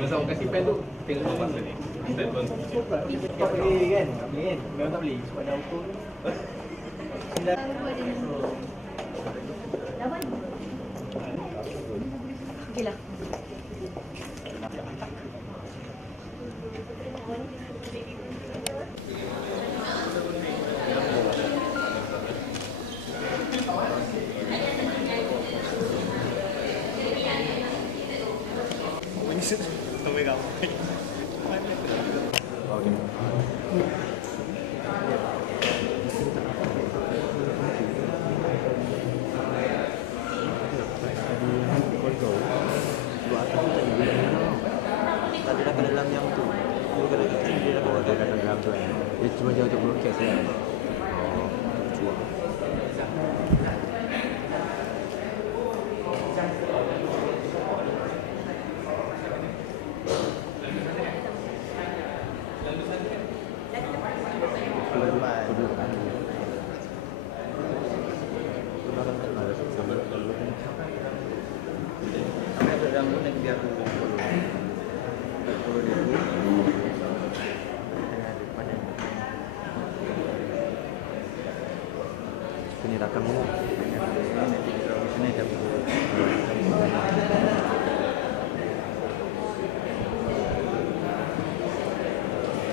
Masa orang kasih pen tu, tengok apa ni. Statement. Kita pergi kan? Memang tak boleh sebab dah ukur. Okey lah. Sampai kau. Okey. Tadi dah kat dalam yang tu. Dia dah kat dalam tu. Dia cuma jauh untuk broadcast kan. Cuak. Ini rakam ni. Sini dah.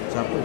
Siapa?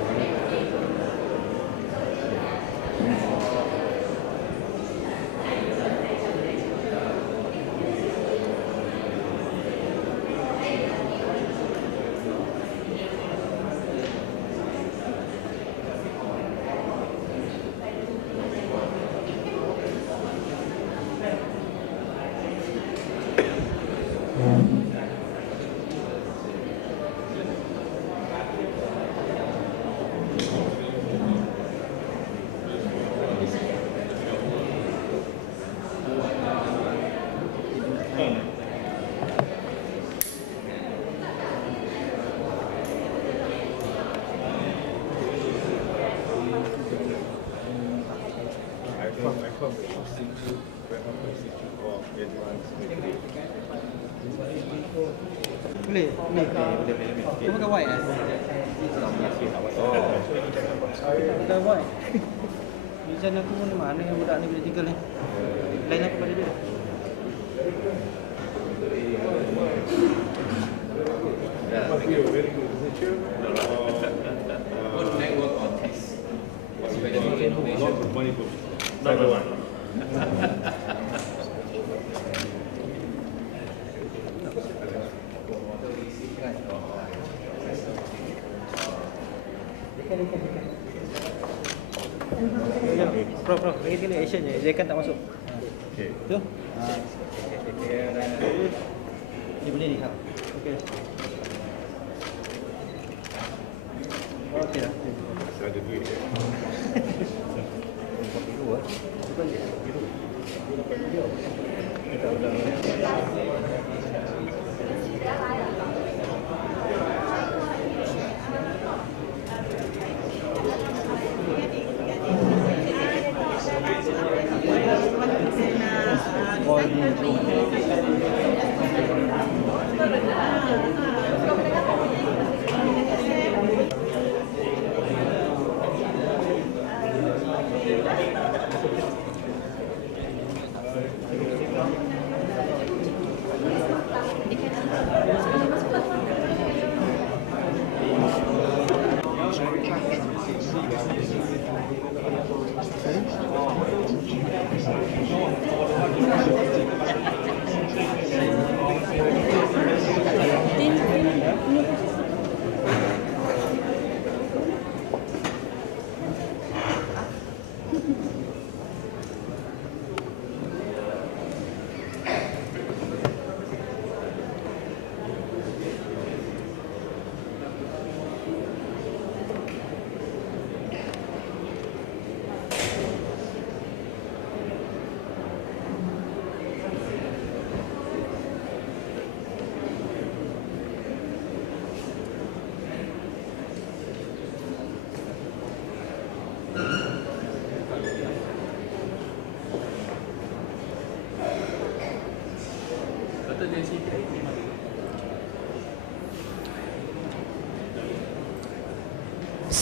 Boleh? Boleh. Kau pakai white pakai white. Design aku pun mana yang budak ni boleh tinggal ni. Lain aku pada dia. Network or test. Number one. Prof, lagi sekali action je. Dia kan tak masuk. Okay. Tu. Dia boleh ni. Okey. Okey dah. Saya ada duit. Bukan dia. Kita ulang.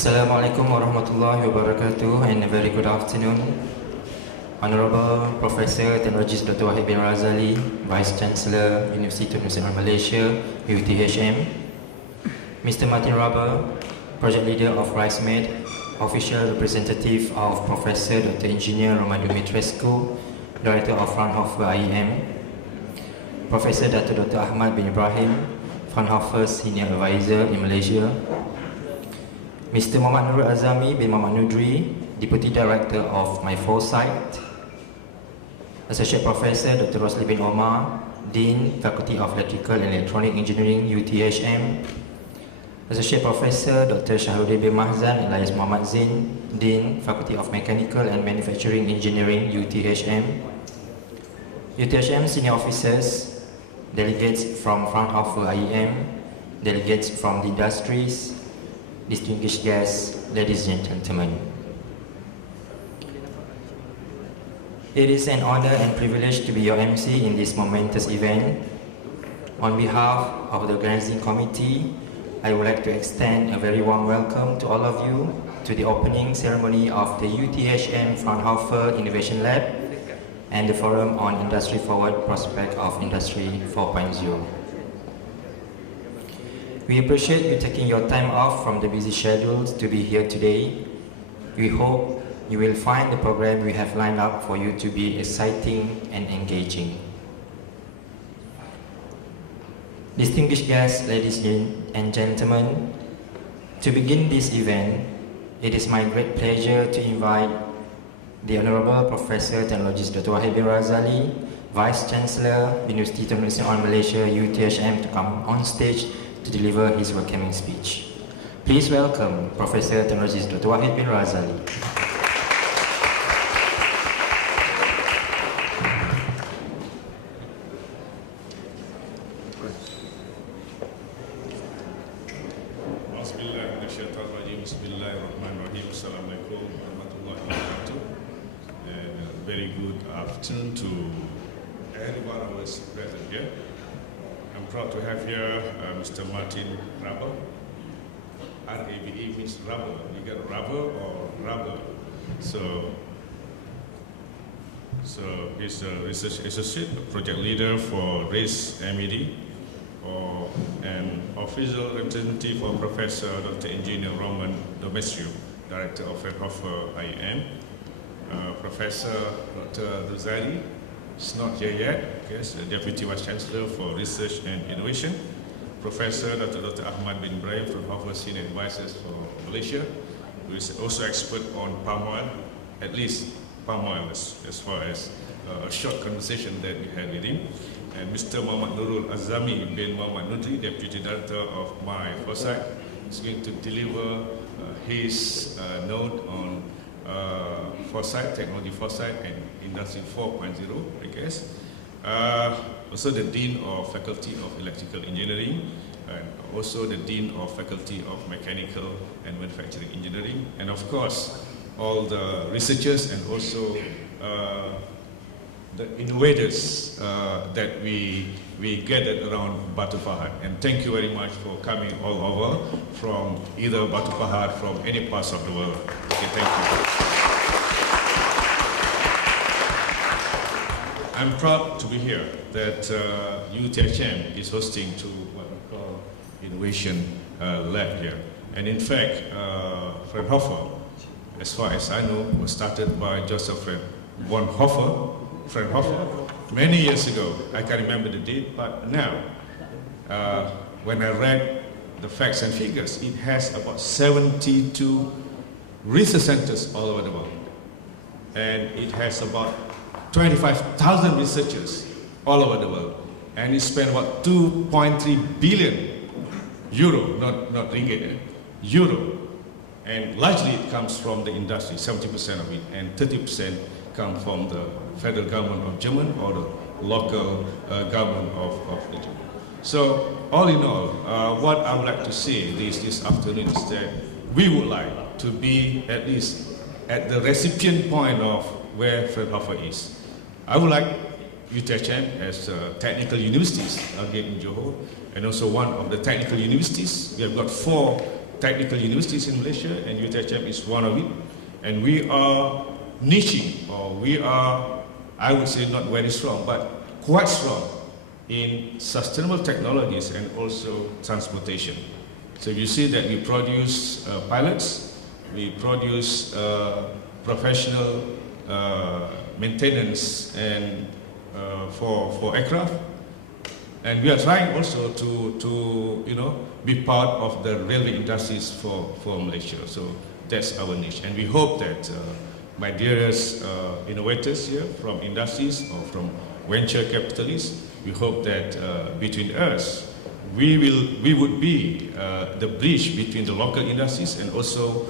Assalamualaikum warahmatullahi wabarakatuh, and a very good afternoon. Honorable Professor Technologist Dr. Wahid bin Razali, Vice Chancellor, University of Malaysia, UTHM, Mr. Martin Rubber, Project Leader of RiceMed, Official Representative of Professor Dr. Engineer Roman Dumitrescu, Director of Franhoufer IAME, Professor Dr. Ahmad bin Ibrahim, Franhoufer Senior Advisor in Malaysia, Mr. Muhammad Nurul Azami bin Muhammad Nudri, Deputy Director of My Foresight, Associate Professor Dr. Rosli bin Omar, Dean, Faculty of Electrical and Electronic Engineering, UTHM, Associate Professor Dr. Shahruddin bin Mahzan alias Muhammad Zain, Dean, Faculty of Mechanical and Manufacturing Engineering, UTHM, UTHM Senior Officers, delegates from Franhoufer IAM, delegates from the industries, distinguished guests, ladies and gentlemen. It is an honor and privilege to be your MC in this momentous event. On behalf of the organizing committee, I would like to extend a very warm welcome to all of you to the opening ceremony of the UTHM-Franhoufer Innovation Lab and the Forum on Industry Forward Prospect of Industry 4.0. We appreciate you taking your time off from the busy schedules to be here today. We hope you will find the program we have lined up for you to be exciting and engaging. Distinguished guests, ladies and gentlemen, to begin this event, it is my great pleasure to invite the Honorable Professor Technologist Dr. Wahid bin Razali, Vice Chancellor, University of Malaysia, UTHM, to come on stage to deliver his welcoming speech. Please welcome Professor Technologist Dr. Wahid bin Razali. Bismillahirrahmanirrahim. Assalamualaikum warahmatullahi wabarakatuh. And very good afternoon to everyone who is present here. I'm proud to have here Mr. Martin Rubber. R-A-B-E means rubber. You get rubber or rubber. So he's a research associate, a project leader for RISE-MED, or an official representative of Professor Dr. Engineer Roman Dumitrescu, Director of Franhoufer IAM. Professor Dr. Razali is not here yet, yes, the Deputy Vice Chancellor for Research and Innovation. Professor Dr. Ahmad bin Ibrahim, Franhoufer Senior Advisor for Malaysia, who is also expert on palm oil, at least palm oil as far as a short conversation that we had with him. And Mr. Muhammad Nurul Azami bin Muhammad Nudri, Deputy Director of My Foresight, is going to deliver his note on foresight, technology foresight, and industry 4.0, I guess. Also the Dean of Faculty of Electrical Engineering, and also the Dean of Faculty of Mechanical and Manufacturing Engineering, and of course, all the researchers and also the innovators that we gathered around Batu Pahat. And thank you very much for coming all over from either Batu Pahat, from any parts of the world. Okay, thank you. I'm proud to be here that UTHM is hosting to what we call Innovation Lab here. And in fact, Franhoufer, as far as I know, was started by Joseph Franhoufer, many years ago. I can't remember the date, but now, when I read the facts and figures, it has about 72 research centers all over the world. And it has about 25,000 researchers all over the world. And it spent about 2.3 billion euro, not ringgit, euro. And largely it comes from the industry, 70% of it, and 30% come from the federal government of Germany or the local government of the Germany. So, all in all, what I would like to say this afternoon is that we would like to be at least at the recipient point of where Franhoufer is. I would like UTHM as technical universities again in Johor, and also one of the technical universities. We have got 4 technical universities in Malaysia, and UTHM is one of it. And we are niching, or we are, I would say, not very strong, but quite strong in sustainable technologies and also transportation. So you see that we produce pilots, we produce professional maintenance and for aircraft, and we are trying also to be part of the railway industries for Malaysia. So that's our niche, and we hope that my dearest innovators here from industries or from venture capitalists, we hope that between us, we would be the bridge between the local industries and also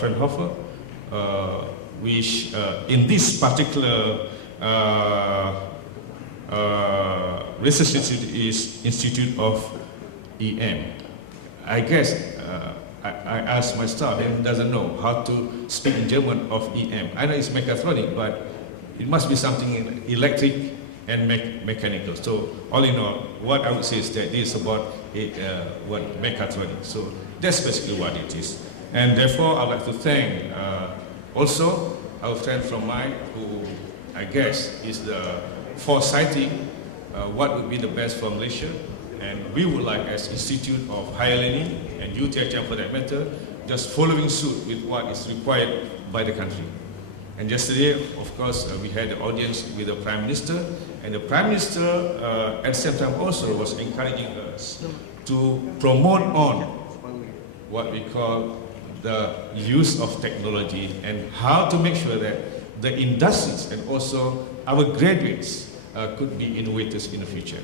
Franhoufer, which in this particular research institute of IAME. I guess I asked my staff, and doesn't know how to speak in German of IAME. I know it's mechatronic, but it must be something in electric and mechanical. So all in all, what I would say is that this is about mechatronics. So that's basically what it is. And therefore, I'd like to thank also our friend from mine, who I guess is the foresighting what would be the best for Malaysia. And we would like, as Institute of Higher Learning and UTHM for that matter, just following suit with what is required by the country. And yesterday, of course, we had an audience with the Prime Minister, and the Prime Minister at the same time also was encouraging us to promote on what we call the use of technology and how to make sure that the industries and also our graduates could be innovators in the future.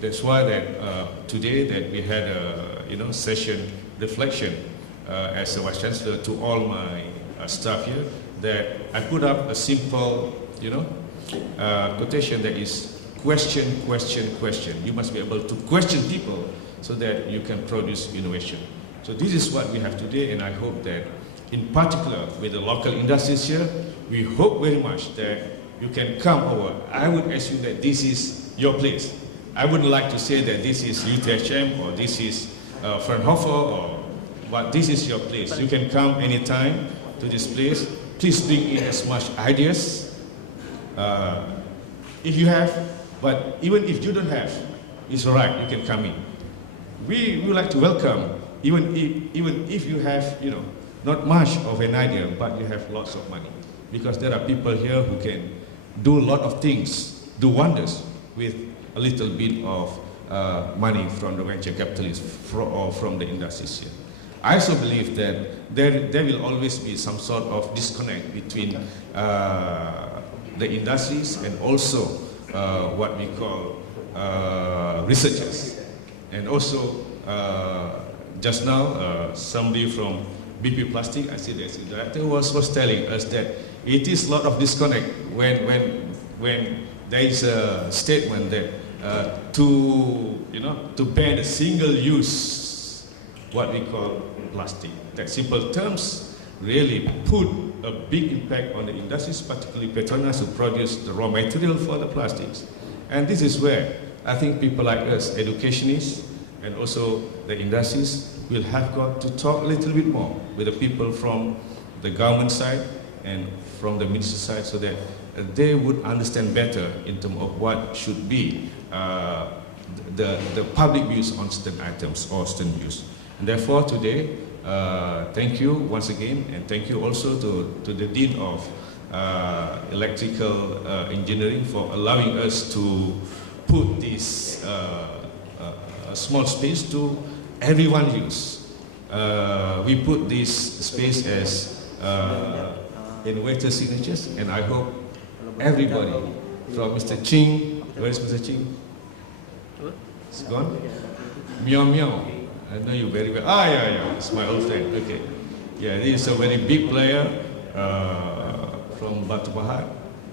That's why that today that we had a session reflection as a Vice Chancellor to all my staff here, that I put up a simple, quotation that is question, question, question. You must be able to question people so that you can produce innovation. So this is what we have today, and I hope that in particular with the local industries here, we hope very much that you can come over. I would assume that this is your place. I wouldn't like to say that this is UTHM or this is Franhoufer, but this is your place. You can come anytime to this place. Please bring in as much ideas if you have, but even if you don't have, it's all right, you can come in. We would like to welcome, even if you have, not much of an idea, but you have lots of money. Because there are people here who can do a lot of things, do wonders with a little bit of money from the venture capitalists or from the industries here. I also believe that there will always be some sort of disconnect between the industries and also what we call researchers. And also, just now, somebody from BP Plastic, I see the director was telling us that it is a lot of disconnect when there is a statement that to ban the single-use, what we call plastic. That simple terms really put a big impact on the industries, particularly Petronas, who produce the raw material for the plastics. And this is where I think people like us, educationists, and also the industries, will have got to talk a little bit more with the people from the government side and from the ministry side, so that they would understand better in terms of what should be the public views on certain items or certain views. And therefore today, thank you once again, and thank you also to the Dean of Electrical Engineering for allowing us to put this small space to everyone use. We put this space as innovator signatures, and I hope everybody from Mr. Ching, where is Mr. Ching? It's gone? Meow meow. I know you very well. Ah, yeah, it's my old friend. Okay. Yeah, this is a very big player from Batu Pahat,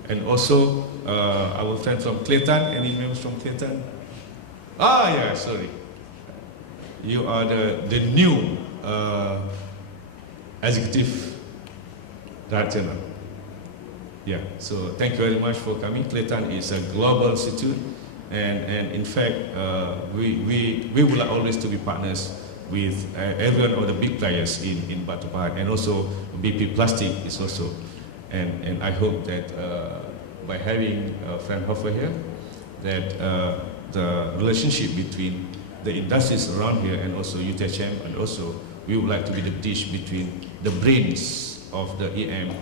and also our friend from Kelantan. Any members from Kelantan? Ah, yeah, sorry. You are the new executive director now. Yeah, so thank you very much for coming. Kelantan is a global institute, and in fact, we would like always to be partners with every one of the big players in Batu Pahat, and also BP Plastic is also. And I hope that by having Franhoufer here, that the relationship between the industries around here and also UTHM, and also we would like to be the bridge between the brains of the IAME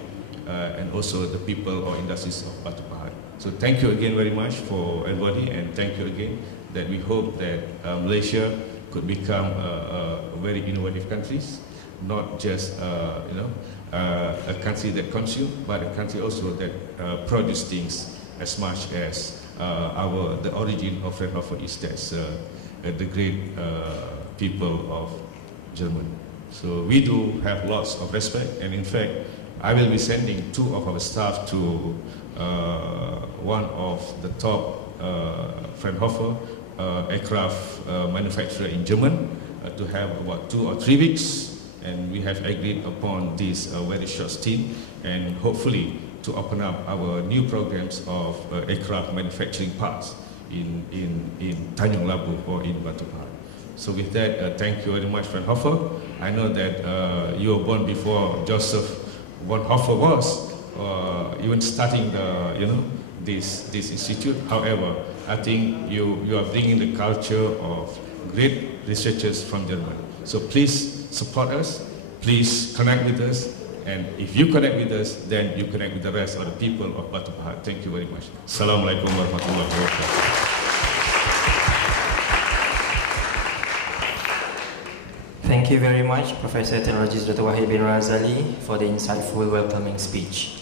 and also the people or industries of Batu Pahat. So thank you again very much for everybody, and thank you again that we hope that Malaysia could become a very innovative country, not just a country that consumes, but a country also that produce things as much as the origin of Franhoufer is that the great people of Germany. So we do have lots of respect, and in fact, I will be sending 2 of our staff to one of the top Franhoufer aircraft manufacturer in Germany to have about 2 or 3 weeks, and we have agreed upon this very short stint, and hopefully to open up our new programs of aircraft manufacturing parts in Tanjung Labu or in Batu Pahat. So with that, thank you very much, Franhoufer. I know that you were born before Joseph Bonhoeffer was even starting this institute. However, I think you are bringing the culture of great researchers from Germany. So please support us, please connect with us, and if you connect with us, then you connect with the rest of the people of Batu Pahat. Thank you very much. Assalamualaikum warahmatullahi wabarakatuh. Thank you very much, Professor Technologist Dr. Wahid bin Razali, for the insightful welcoming speech.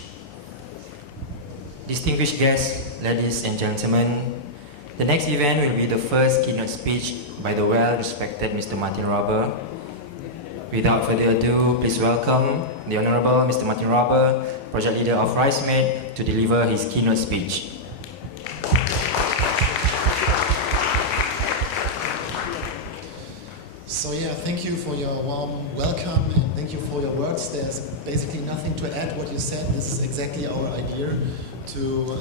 Distinguished guests, ladies and gentlemen, the next event will be the first keynote speech by the well-respected Mr. Martin Robber. Without further ado, please welcome the Honorable Mr. Martin Robber, Project Leader of RiceMate, to deliver his keynote speech. So yeah, thank you for your warm welcome, and thank you for your words. There's basically nothing to add what you said. This is exactly our idea, to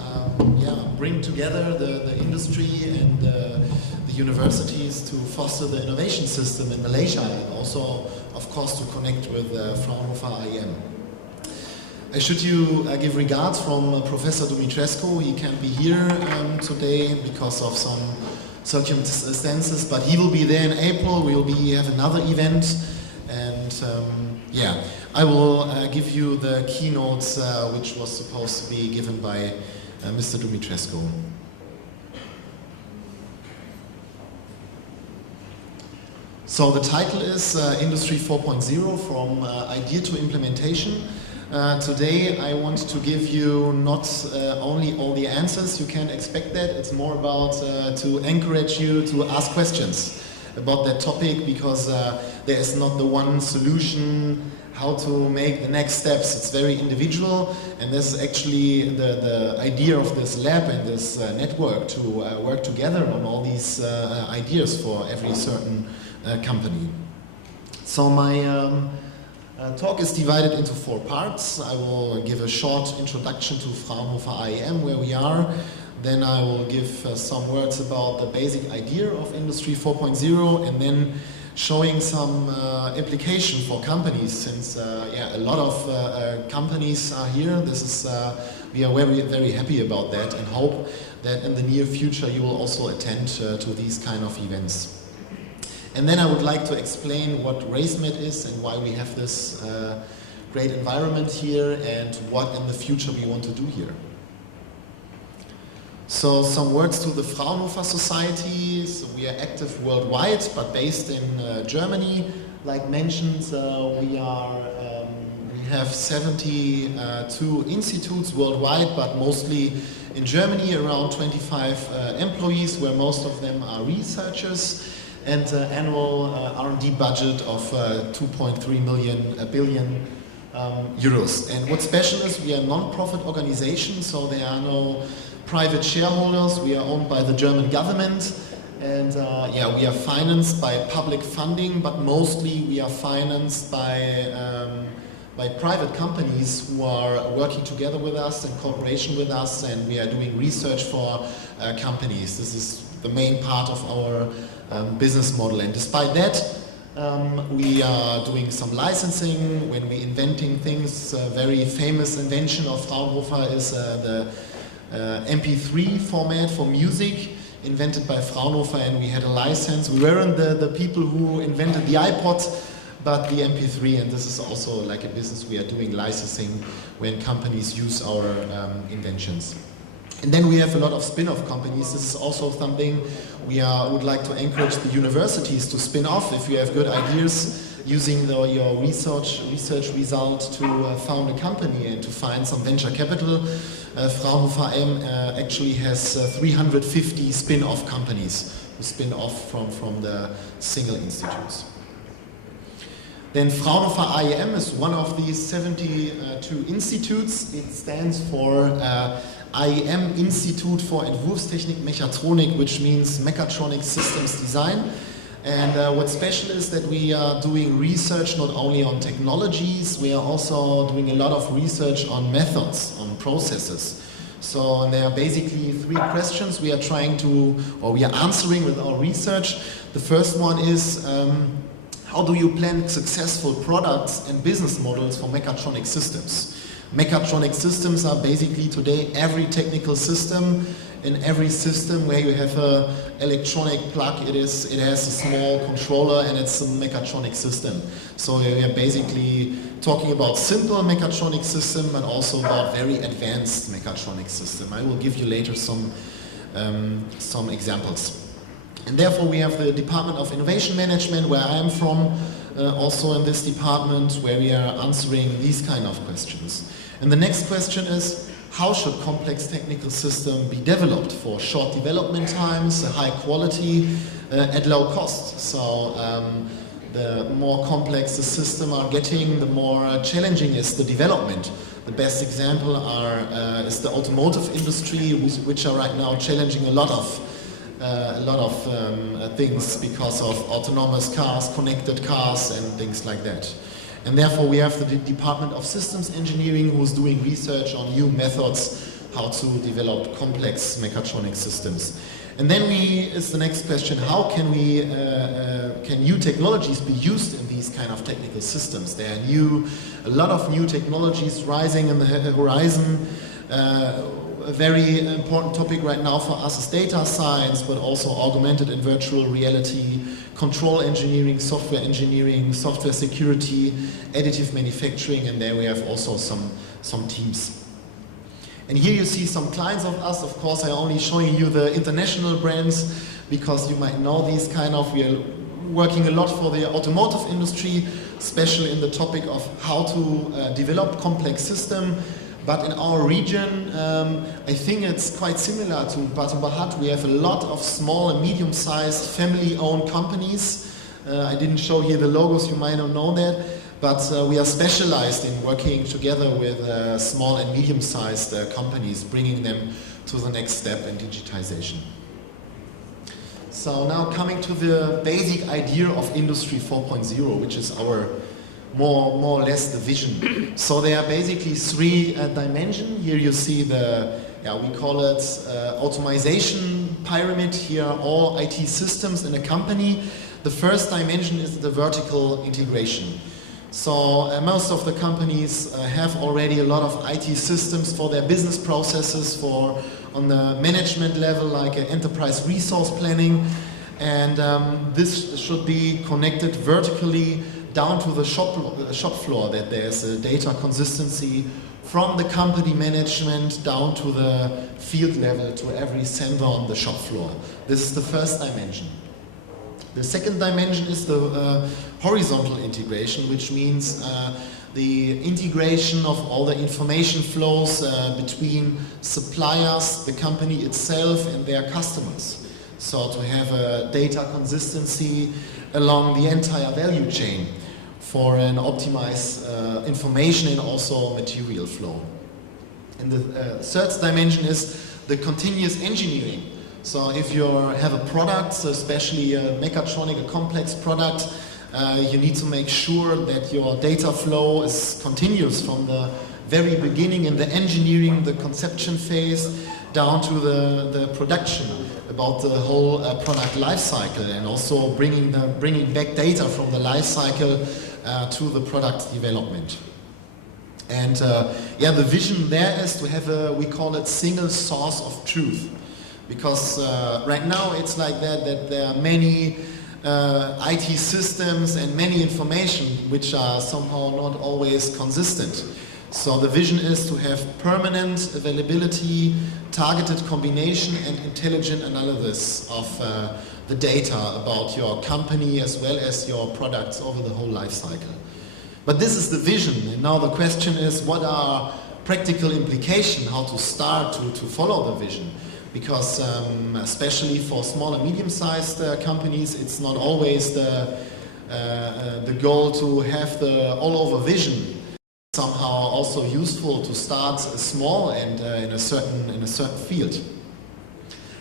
bring together the industry and the universities to foster the innovation system in Malaysia, and also, of course, to connect with Fraunhofer IAM. Should you give regards from Professor Dumitrescu. He can't be here today because of some circumstances, but he will be there in April. We will have another event, and I will give you the keynotes which was supposed to be given by Mr. Dumitrescu. So the title is Industry 4.0, from idea to implementation. Today I want to give you not only all the answers, you can't expect that, it's more about to encourage you to ask questions about that topic, because there is not the one solution how to make the next steps. It's very individual, and this is actually the idea of this lab and this network, to work together on all these ideas for every certain company. So my talk is divided into 4 parts. I will give a short introduction to Fraunhofer IAM, where we are. Then I will give some words about the basic idea of Industry 4.0, and then showing some implication for companies, since a lot of companies are here. This is we are very, very happy about that, and hope that in the near future you will also attend to these kind of events. And then I would like to explain what RaceMed is and why we have this great environment here, and what in the future we want to do here. So some words to the Fraunhofer Society. So we are active worldwide, but based in Germany. Like mentioned, we have 72 institutes worldwide, but mostly in Germany, around 25 employees, where most of them are researchers, and annual R&D budget of 2.3 billion euros. And what's special is we are a non-profit organization, so there are no private shareholders. We are owned by the German government, and we are financed by public funding, but mostly we are financed by private companies who are working together with us, in cooperation with us, and we are doing research for companies. This is the main part of our business model. And despite that, We are doing some licensing when we're inventing things. A very famous invention of Fraunhofer is the MP3 format for music, invented by Fraunhofer, and we had a license. We weren't the people who invented the iPod, but the MP3, and this is also like a business we are doing, licensing when companies use our inventions. And then we have a lot of spin-off companies. This is also something we would like to encourage the universities to spin off. If you have good ideas, using your research result to found a company and to find some venture capital. Fraunhofer actually has 350 spin-off companies who spin off from the single institutes. Then Fraunhofer IAM is one of these 72 institutes. It stands for IAM Institute for Entwurfstechnik Mechatronik, which means Mechatronic Systems Design. And what's special is that we are doing research not only on technologies, we are also doing a lot of research on methods, on processes. So there are basically three questions we are trying to, or we are answering with our research. The first one is, how do you plan successful products and business models for mechatronic systems? Mechatronic systems are basically today every technical system. In every system where you have an electronic plug, it has a small controller and it's a mechatronic system. So we are basically talking about simple mechatronic system, but also about very advanced mechatronic system. I will give you later some examples. And therefore we have the Department of Innovation Management, where I am from, also in this department, where we are answering these kind of questions. And the next question is, how should complex technical system be developed for short development times, high quality, at low cost? So the more complex the system are getting, the more challenging is the development. The best example is the automotive industry, which are right now challenging a lot of things because of autonomous cars, connected cars, and things like that. And therefore we have the Department of Systems Engineering, who's doing research on new methods how to develop complex mechatronic systems. And then is the next question, how can new technologies be used in these kind of technical systems? There are a lot of new technologies rising in the horizon. A very important topic right now for us is data science, but also augmented and virtual reality, control engineering, software security, additive manufacturing, and there we have also some teams. And here you see some clients of us. Of course, I'm only showing you the international brands because you might know these kind of, we are working a lot for the automotive industry, especially in the topic of how to develop complex system. But in our region, I think it's quite similar to Bad Bahat. We have a lot of small and medium-sized family-owned companies. I didn't show here the logos, you might not know that, but we are specialized in working together with small and medium-sized companies, bringing them to the next step in digitization. So now coming to the basic idea of Industry 4.0, which is our more or less the vision. So there are basically three dimensions. Here you see we call it automation pyramid. Here are all IT systems in a company. The first dimension is the vertical integration. So most of the companies have already a lot of IT systems for their business processes, on the management level, like enterprise resource planning. And this should be connected vertically down to the shop floor, that there's a data consistency from the company management down to the field level, to every sensor on the shop floor. This is the first dimension. The second dimension is the horizontal integration, which means the integration of all the information flows between suppliers, the company itself, and their customers. So to have a data consistency along the entire value chain for an optimized information and also material flow. And the third dimension is the continuous engineering. So if you have a product, so especially a mechatronic, a complex product, you need to make sure that your data flow is continuous from the very beginning in the engineering, the conception phase, down to the production, about the whole product life cycle, and also bringing back data from the life cycle to the product development. And yeah, the vision there is to have a, we call it, single source of truth. Because right now it's like that there are many IT systems and many information which are somehow not always consistent. So the vision is to have permanent availability, targeted combination and intelligent analysis of the data about your company as well as your products over the whole life cycle. But this is the vision, and now the question is, what are practical implications, how to start to follow the vision? Because especially for small and medium-sized companies, it's not always the goal to have the all-over vision. Somehow also useful to start small and in a certain field.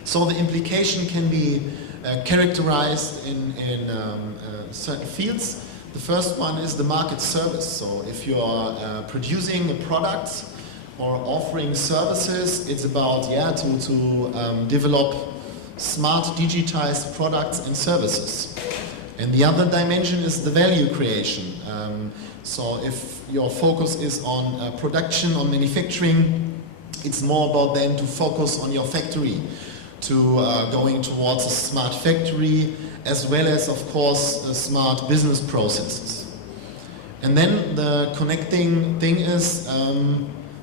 So the implication can be characterized in certain fields. The first one is the market service. So if you are producing a product or offering services, it's about to develop smart digitized products and services. And the other dimension is the value creation. So if your focus is on production, on manufacturing, it's more about then to focus on your factory, to going towards a smart factory, as well as, of course, smart business processes. And then the connecting thing is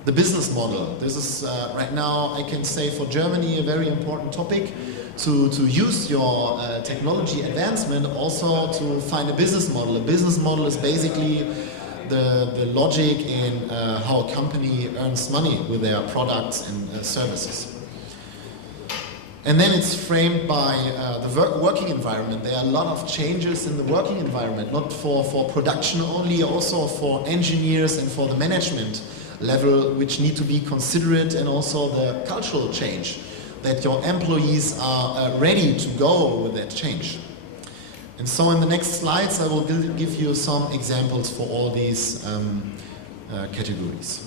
the business model. This is right now, I can say, for Germany a very important topic, to use your technology advancement also to find a business model. A business model is basically the logic in how a company earns money with their products and services. And then it's framed by the working environment. There are a lot of changes in the working environment, not for production only, also for engineers and for the management level, which need to be considerate, and also the cultural change, that your employees are ready to go with that change. And so in the next slides I will give you some examples for all these categories.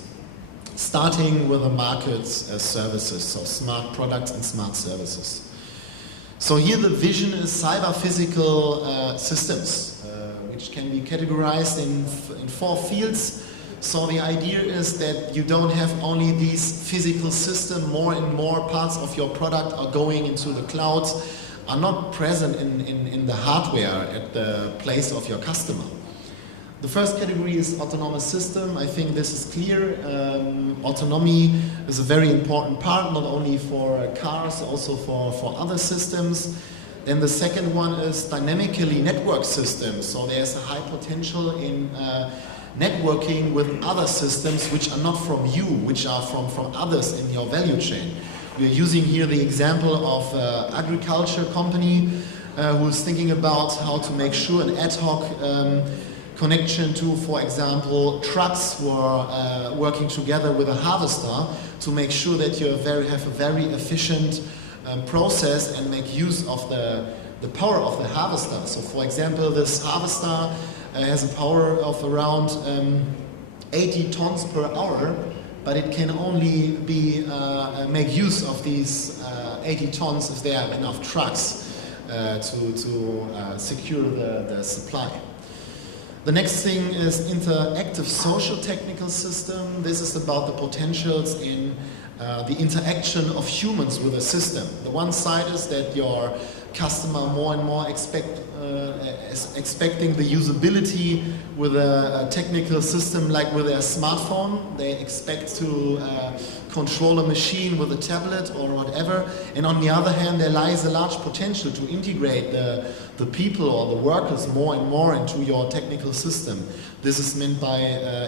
Starting with the markets services, so smart products and smart services. So here the vision is cyber-physical systems, which can be categorized in 4 fields. So the idea is that you don't have only these physical systems, more and more parts of your product are going into the clouds, are not present in the hardware at the place of your customer. The first category is autonomous system. I think this is clear. Autonomy is a very important part, not only for cars, also for other systems. Then the second one is dynamically networked systems. So there's a high potential in networking with other systems which are not from you, which are from others in your value chain. We're using here the example of an agriculture company who's thinking about how to make sure an ad hoc connection to, for example, trucks who are working together with a harvester to make sure that you have a very efficient process and make use of the power of the harvester. So for example, this harvester has a power of around 80 tons per hour, but it can only be make use of these 80 tons if there are enough trucks to secure the supply. The next thing is interactive social technical system. This is about the potentials in the interaction of humans with a system. The one side is that your customer more and more expecting the usability with a technical system like with their smartphone. They expect to control a machine with a tablet or whatever. And on the other hand, there lies a large potential to integrate the people or the workers more and more into your technical system. This is meant by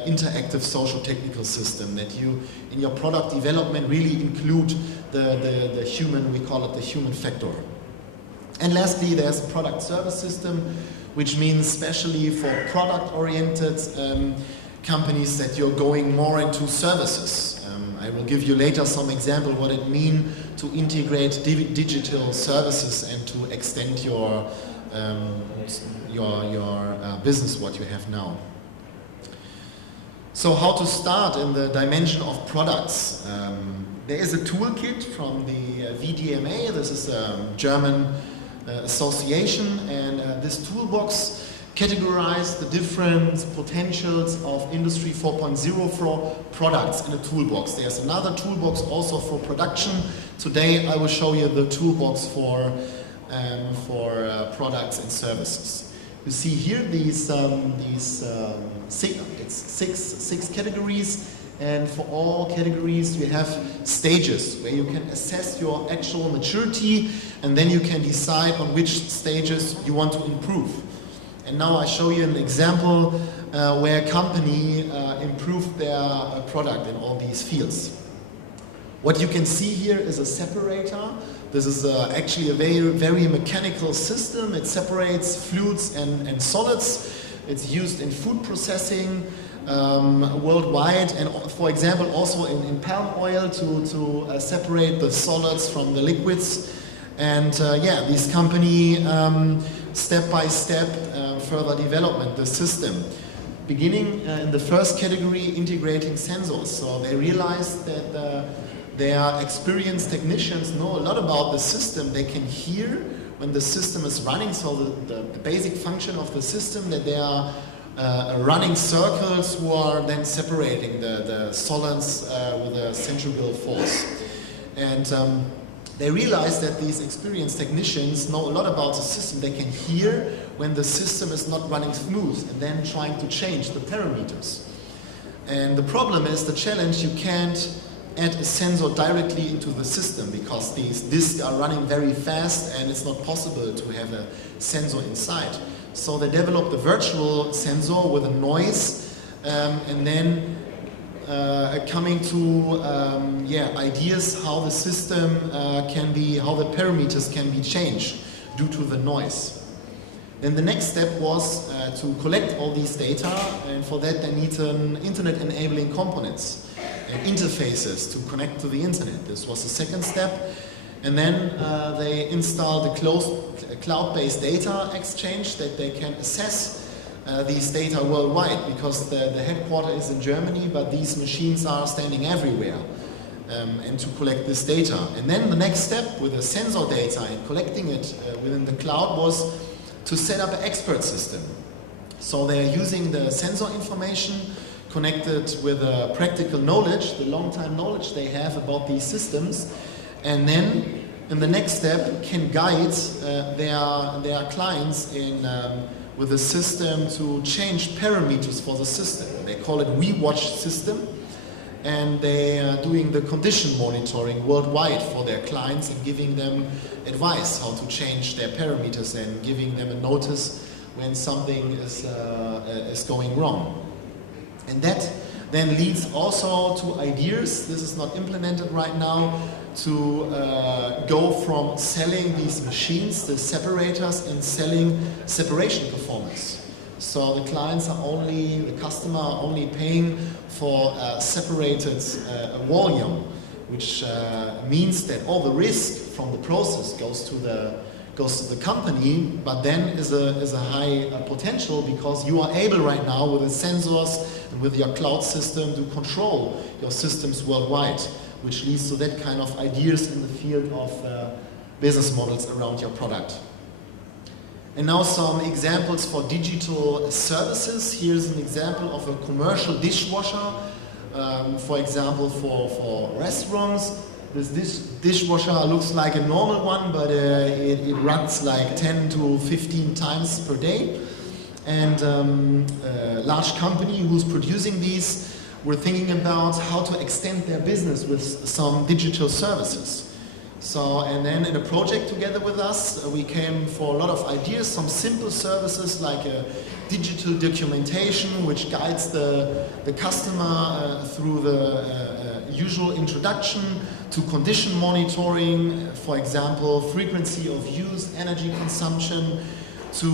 interactive social technical system, that you in your product development really include the human, we call it the human factor. And lastly, there's a product service system, which means especially for product-oriented companies that you're going more into services. I will give you later some example what it means to integrate digital services and to extend your business, what you have now. So how to start in the dimension of products? There is a toolkit from the VDMA. This is a German association, and this toolbox categorized the different potentials of Industry 4.0 for products in a toolbox. There's another toolbox also for production. Today I will show you the toolbox for products and services. You see here these six categories, and for all categories you have stages where you can assess your actual maturity, and then you can decide on which stages you want to improve. And now I show you an example where a company improved their product in all these fields. What you can see here is a separator. This is actually a very mechanical system. It separates fluids and solids. It's used in food processing worldwide, and for example also in palm oil to separate the solids from the liquids. And yeah, this company step by step further development the system. Beginning in the first category, integrating sensors. So they realized that their experienced technicians know a lot about the system. They can hear when the system is running, so the basic function of the system, that they are running circles who are then separating the solids with a centrifugal force. And they realize that these experienced technicians know a lot about the system. They can hear when the system is not running smooth and then trying to change the parameters. And the problem is, the challenge, you can't add a sensor directly into the system because these disks are running very fast and it's not possible to have a sensor inside. So they developed a virtual sensor with a noise, and then coming to ideas how the system how the parameters can be changed due to the noise. Then the next step was to collect all these data, and for that they need an internet enabling components and interfaces to connect to the internet. This was the second step. And then they installed a cloud-based data exchange that they can assess these data worldwide, because the headquarters is in Germany, but these machines are standing everywhere, and to collect this data. And then the next step with the sensor data and collecting it within the cloud was to set up an expert system. So they are using the sensor information connected with practical knowledge, the long-time knowledge they have about these systems, and then in the next step can guide their clients in with the system to change parameters for the system. They call it WeWatch system, and they are doing the condition monitoring worldwide for their clients and giving them advice how to change their parameters and giving them a notice when something is going wrong. And that then leads also to ideas. This is not implemented right now, to go from selling these machines, the separators, and selling separation performance. So the clients are only, the customer are only paying for separated volume, which means that all the risk from the process goes to the company, but then is a high potential, because you are able right now with the sensors and with your cloud system to control your systems worldwide, which leads to that kind of ideas in the field of business models around your product. And now some examples for digital services. Here's an example of a commercial dishwasher, for example for restaurants. This dishwasher looks like a normal one, but it runs like 10 to 15 times per day. And a large company who's producing these were thinking about how to extend their business with some digital services. So, and then in a project together with us, we came for a lot of ideas, some simple services like a digital documentation which guides the customer through the usual introduction to condition monitoring, for example, frequency of use, energy consumption, to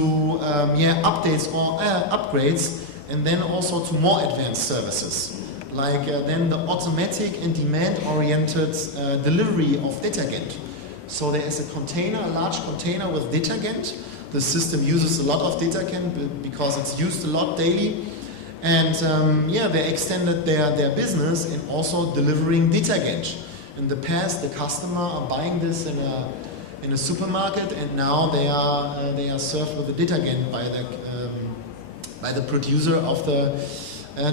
updates or upgrades, and then also to more advanced services, like then the automatic and demand-oriented delivery of detergent. So there is a container, a large container with detergent. The system uses a lot of detergent because it's used a lot daily, And yeah, they extended their business in also delivering detergent. In the past, the customer are buying this in a supermarket, and now they are served with the detergent by the producer of the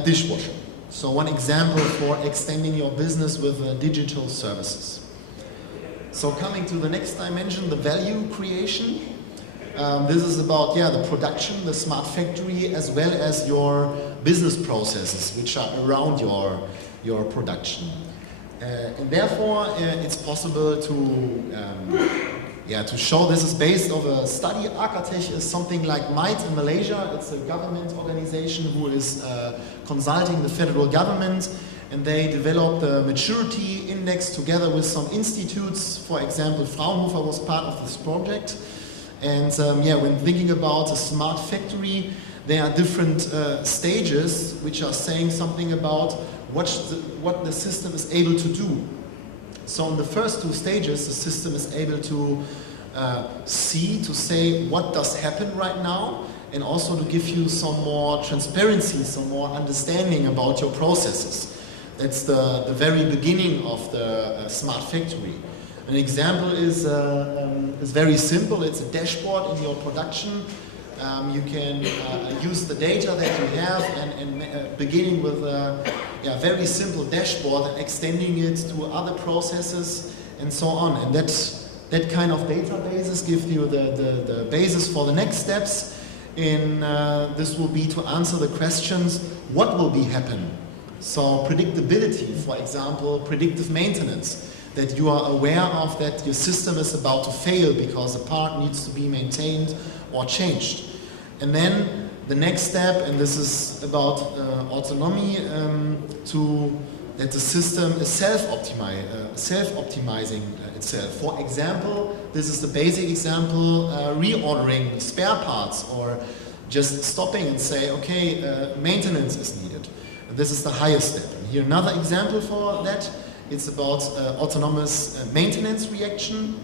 dishwasher. So one example for extending your business with digital services. So coming to the next dimension, the value creation. This is about the production, the smart factory, as well as your business processes, which are around your production. And therefore, it's possible to show this is based on a study. Architect is something like MITE in Malaysia. It's a government organization who is consulting the federal government, and they developed the maturity index together with some institutes. For example, Fraunhofer was part of this project. And when thinking about a smart factory, there are different stages which are saying something about what the system is able to do. So in the first two stages, the system is able to say what does happen right now, and also to give you some more transparency, some more understanding about your processes. That's the very beginning of the smart factory. An example is very simple. It's a dashboard in your production. You can use the data that you have and beginning with a very simple dashboard and extending it to other processes and so on. And that kind of databases give you the basis for the next steps. This will be to answer the questions, what will be happen? So predictability, for example, predictive maintenance, that you are aware of that your system is about to fail because a part needs to be maintained or changed. And then the next step, and this is about autonomy, that the system is self-optimizing itself. For example, this is the basic example, reordering spare parts or just stopping and say, okay, maintenance is needed. And this is the highest step. And here another example for that. It's about autonomous maintenance reaction.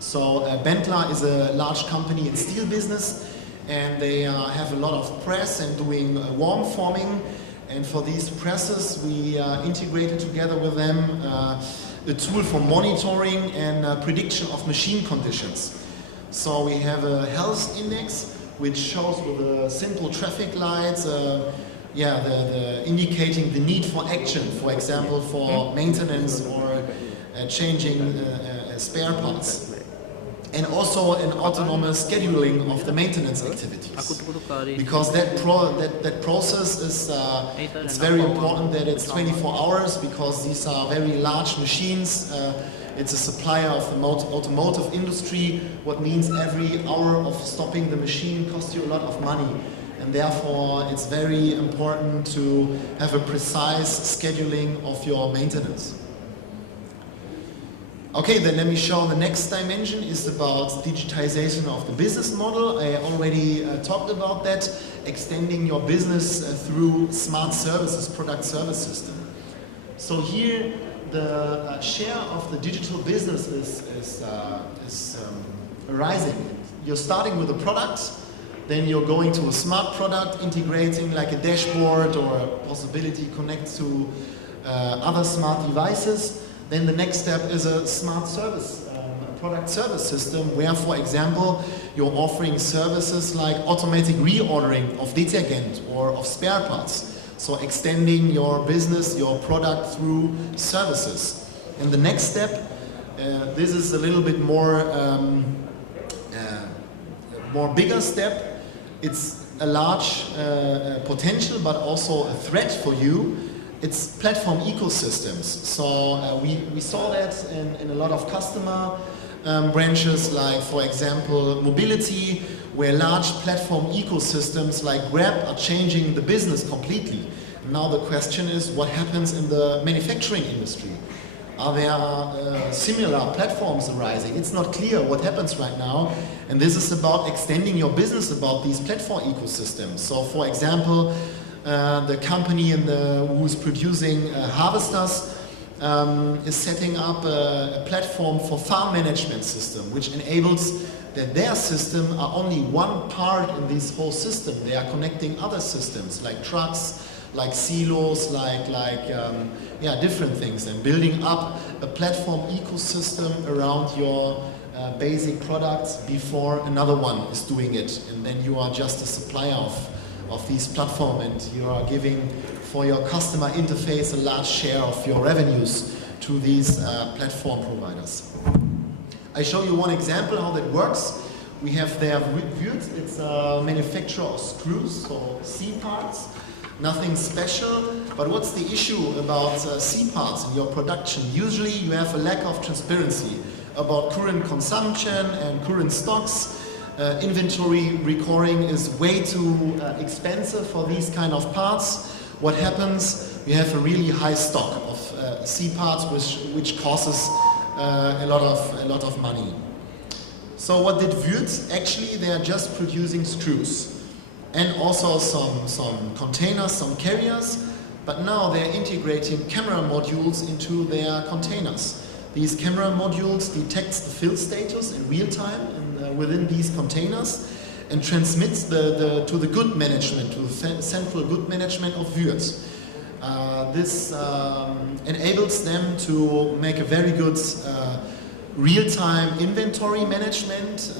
So Benteler is a large company in steel business, and they have a lot of press and doing warm forming. And for these presses, we integrated together with them a tool for monitoring and prediction of machine conditions. So we have a health index which shows with simple traffic lights indicating the need for action, for example, for maintenance or changing spare parts. And also an autonomous scheduling of the maintenance activities. Because that process is it's very important that it's 24 hours, because these are very large machines. It's a supplier of the automotive industry, what means every hour of stopping the machine costs you a lot of money. And therefore, it's very important to have a precise scheduling of your maintenance. Okay, then let me show the next dimension is about digitization of the business model. I already talked about that, extending your business through smart services, product service system. So here, the share of the digital business is rising. You're starting with a product, then you're going to a smart product, integrating like a dashboard or a possibility to connect to other smart devices. Then the next step is a smart service, product service system, where, for example, you're offering services like automatic reordering of detergent or of spare parts. So extending your business, your product through services. And the next step, this is a little bit more bigger step. It's a large potential, but also a threat for you. It's platform ecosystems. So we saw that in a lot of customer branches, like, for example, mobility, where large platform ecosystems like Grab are changing the business completely. Now the question is, what happens in the manufacturing industry? Are there similar platforms arising? It's not clear what happens right now. And this is about extending your business about these platform ecosystems. So, for example, the company who is producing harvesters is setting up a platform for farm management system, which enables that their system are only one part in this whole system. They are connecting other systems like trucks, like silos, like different things, and building up a platform ecosystem around your basic products before another one is doing it, and then you are just a supplier of these platforms, and you are giving for your customer interface a large share of your revenues to these platform providers. I show you one example how that works. We have there Würth. It's a manufacturer of screws, so C-parts. Nothing special, but what's the issue about C-parts in your production? Usually you have a lack of transparency about current consumption and current stocks. Inventory recording is way too expensive for these kind of parts. What happens? We have a really high stock of C-parts, which causes a lot of money. So what did Würth? Actually, they are just producing screws and also some containers, some carriers, but now they're integrating camera modules into their containers. These camera modules detects the fill status in real time within these containers and transmits to the good management, to the central good management of Würth. This enables them to make a very good real-time inventory management.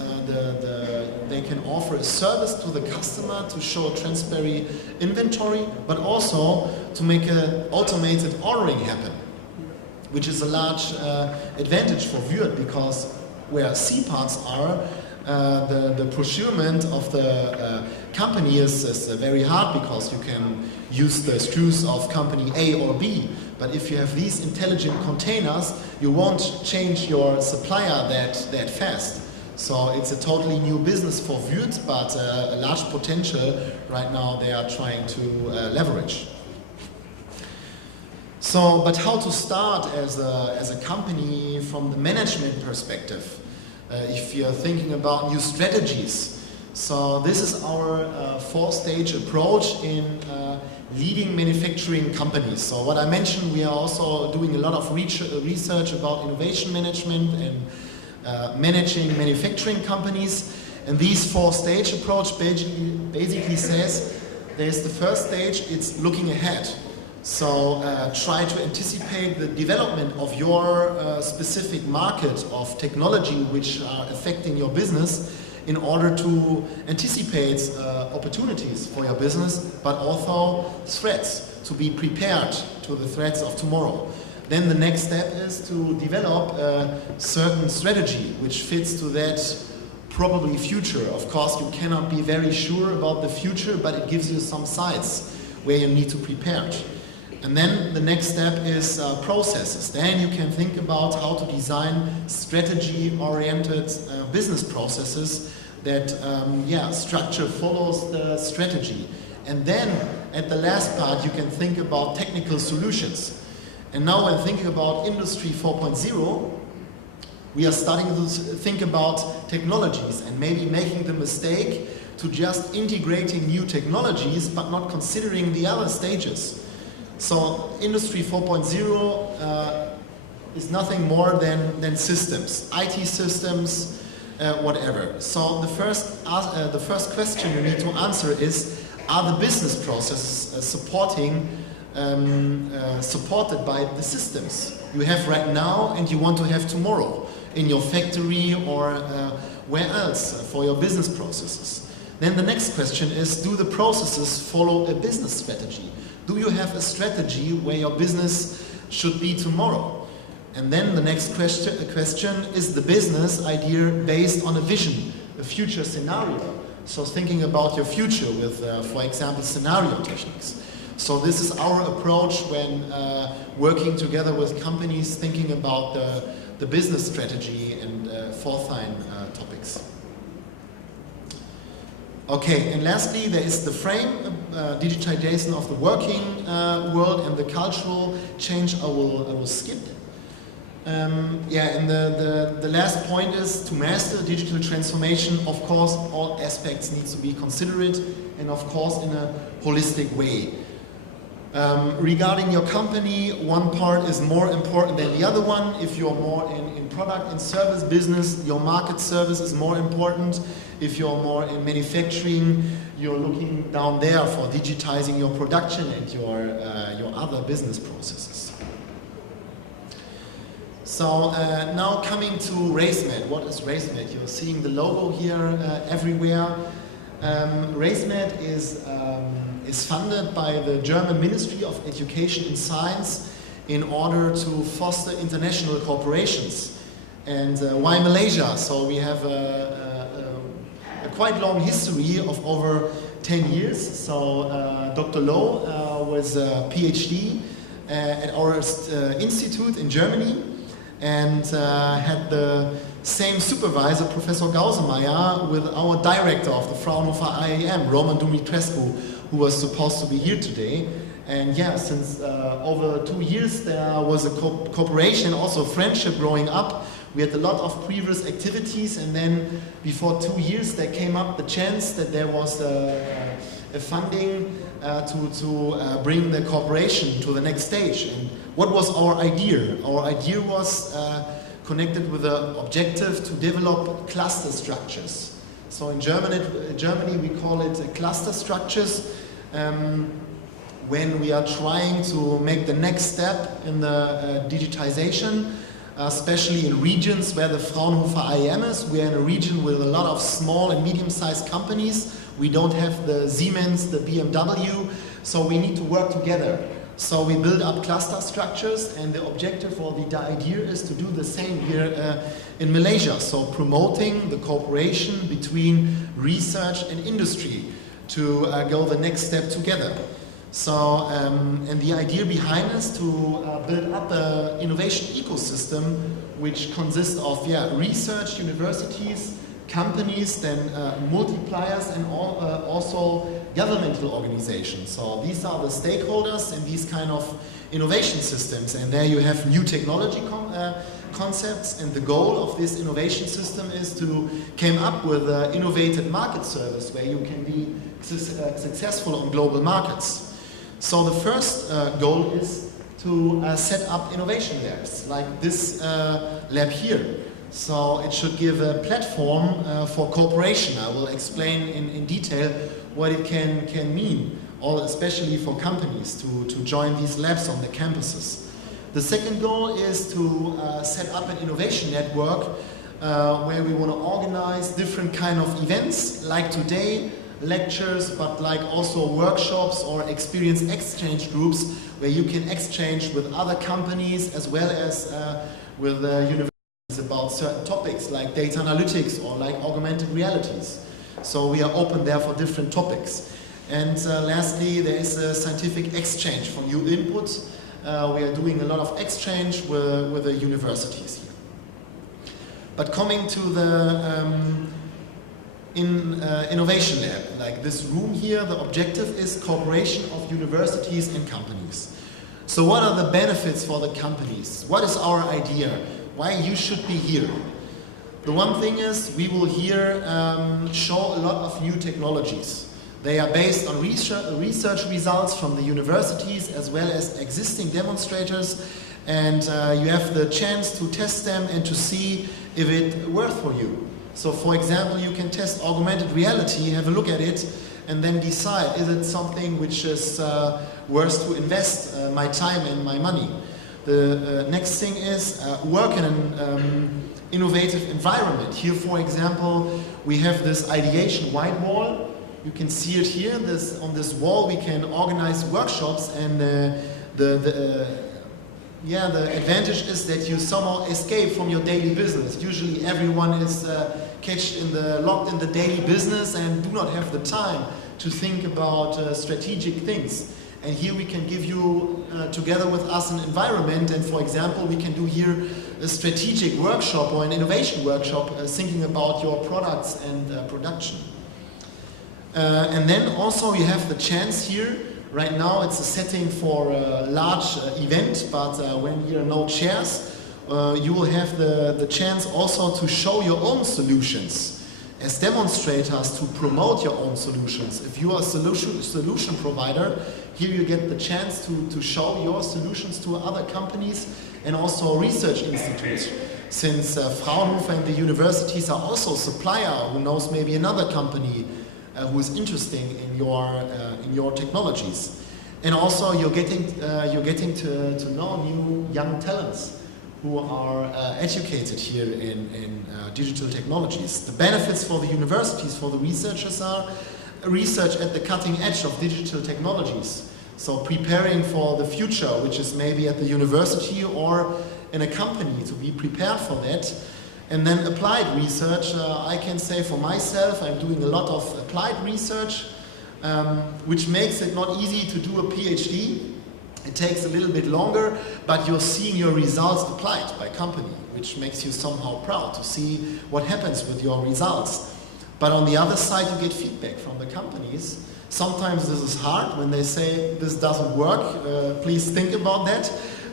They can offer a service to the customer to show transparent inventory, but also to make an automated ordering happen, which is a large advantage for Würth, because where C-parts are, the procurement of the company is very hard, because you can use the screws of company A or B. But if you have these intelligent containers, you won't change your supplier that fast. So it's a totally new business for Würth, but a large potential right now they are trying to leverage. So, but how to start as a company from the management perspective? If you're thinking about new strategies. So this is our 4-stage approach in leading manufacturing companies. So what I mentioned, we are also doing a lot of research about innovation management and managing manufacturing companies. And these 4-stage approach basically says there's the first stage, it's looking ahead. So try to anticipate the development of your specific market of technology which are affecting your business in order to anticipate opportunities for your business, but also threats, to be prepared to the threats of tomorrow. Then the next step is to develop a certain strategy which fits to that probably future. Of course, you cannot be very sure about the future, but it gives you some sights where you need to prepare. And then the next step is processes. Then you can think about how to design strategy-oriented business processes that, structure follows the strategy. And then at the last part, you can think about technical solutions. And now when thinking about Industry 4.0, we are starting to think about technologies and maybe making the mistake to just integrating new technologies, but not considering the other stages. So Industry 4.0 is nothing more than systems, IT systems, whatever. So the first question you need to answer is, are the business processes supported by the systems you have right now and you want to have tomorrow in your factory or where else for your business processes? Then the next question is, do the processes follow a business strategy? Do you have a strategy where your business should be tomorrow? And then the next question is the business idea based on a vision, a future scenario. So thinking about your future with, for example, scenario techniques. So this is our approach when working together with companies, thinking about the business strategy and fourth-line topics. Okay, and lastly, there is the frame, digitization of the working world and the cultural change I will skip. And the last point is to master digital transformation. Of course, all aspects need to be considered, and of course in a holistic way. Regarding your company, one part is more important than the other one. If you're more in product and service business, your market service is more important. If you're more in manufacturing, you're looking down there for digitizing your production and your other business processes. So now coming to RaceMed. What is RaceMed? You're seeing the logo here everywhere. RaceMed is funded by the German Ministry of Education and Science in order to foster international cooperations. And why Malaysia? So we have a quite long history of over 10 years. So Dr. Loh was a PhD at our institute in Germany and had the same supervisor, Professor Gausemeyer, with our director of the Fraunhofer IAM, Roman Dumitrescu, who was supposed to be here today. And yeah, since over 2 years there was a cooperation, also friendship growing up. We had a lot of previous activities, and then before 2 years there came up the chance that there was a funding to bring the cooperation to the next stage. And what was our idea? Our idea was connected with the objective to develop cluster structures. So in Germany we call it cluster structures when we are trying to make the next step in the digitization, especially in regions where the Fraunhofer IAM is. We are in a region with a lot of small and medium-sized companies. We don't have the Siemens, the BMW, so we need to work together. So we build up cluster structures, and the objective or the idea is to do the same here in Malaysia. So promoting the cooperation between research and industry to go the next step together. So, and the idea behind is to build up an innovation ecosystem which consists of research, universities, companies, then multipliers, and also governmental organizations. So these are the stakeholders in these kind of innovation systems, and there you have new technology concepts, and the goal of this innovation system is to come up with an innovative market service where you can be successful on global markets. So the first goal is to set up innovation labs, like this lab here. So it should give a platform for cooperation. I will explain in detail what it can mean, especially for companies to join these labs on the campuses. The second goal is to set up an innovation network where we want to organize different kind of events, like today, lectures, but like also workshops or experience exchange groups where you can exchange with other companies as well as with universities about certain topics like data analytics or like augmented realities. So we are open there for different topics. And lastly, there is a scientific exchange for new inputs. We are doing a lot of exchange with the universities here. But coming to the innovation lab, like this room here, the objective is cooperation of universities and companies. So what are the benefits for the companies? What is our idea? Why you should be here? The one thing is we will here show a lot of new technologies. They are based on research results from the universities as well as existing demonstrators, and you have the chance to test them and to see if it works for you. So for example, you can test augmented reality, have a look at it, and then decide, is it something which is worth to invest my time and my money? The next thing is work in an innovative environment. Here, for example, we have this ideation white wall. You can see it here. On this wall we can organize workshops, and the advantage is that you somehow escape from your daily business. Usually everyone is locked in the daily business and do not have the time to think about strategic things. And here we can give you, together with us, an environment, and for example, we can do here a strategic workshop or an innovation workshop thinking about your products and production. And then also you have the chance here. Right now it's a setting for a large event, but when there are no chairs, you will have the chance also to show your own solutions. as demonstrators to promote your own solutions. If you are a solution provider, here you get the chance to show your solutions to other companies and also research institutes. Since Fraunhofer and the universities are also a supplier who knows maybe another company who is interested in your technologies. And also you're getting to know new young talents who are educated here in digital technologies. The benefits for the universities, for the researchers are research at the cutting edge of digital technologies. So preparing for the future, which is maybe at the university or in a company, to be prepared for that. And then applied research, I can say for myself, I'm doing a lot of applied research, which makes it not easy to do a PhD. It takes a little bit longer, but you're seeing your results applied by company, which makes you somehow proud to see what happens with your results. But on the other side, you get feedback from the companies. Sometimes this is hard when they say this doesn't work, please think about that.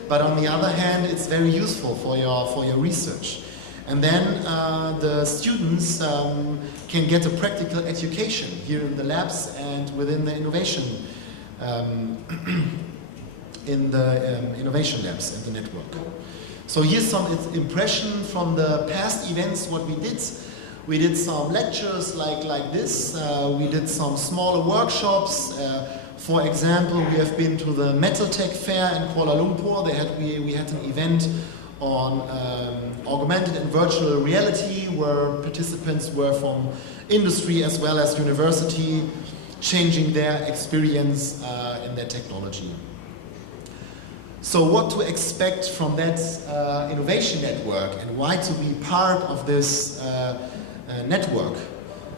But on the other hand, it's very useful for your research. And then the students can get a practical education here in the labs and within the innovation innovation labs and the network. So here's some impression from the past events, what we did. We did some lectures like this. We did some smaller workshops. For example, we have been to the Metal Tech Fair in Kuala Lumpur. We had an event on augmented and virtual reality where participants were from industry as well as university, changing their experience in their technology. So what to expect from that innovation network and why to be part of this network?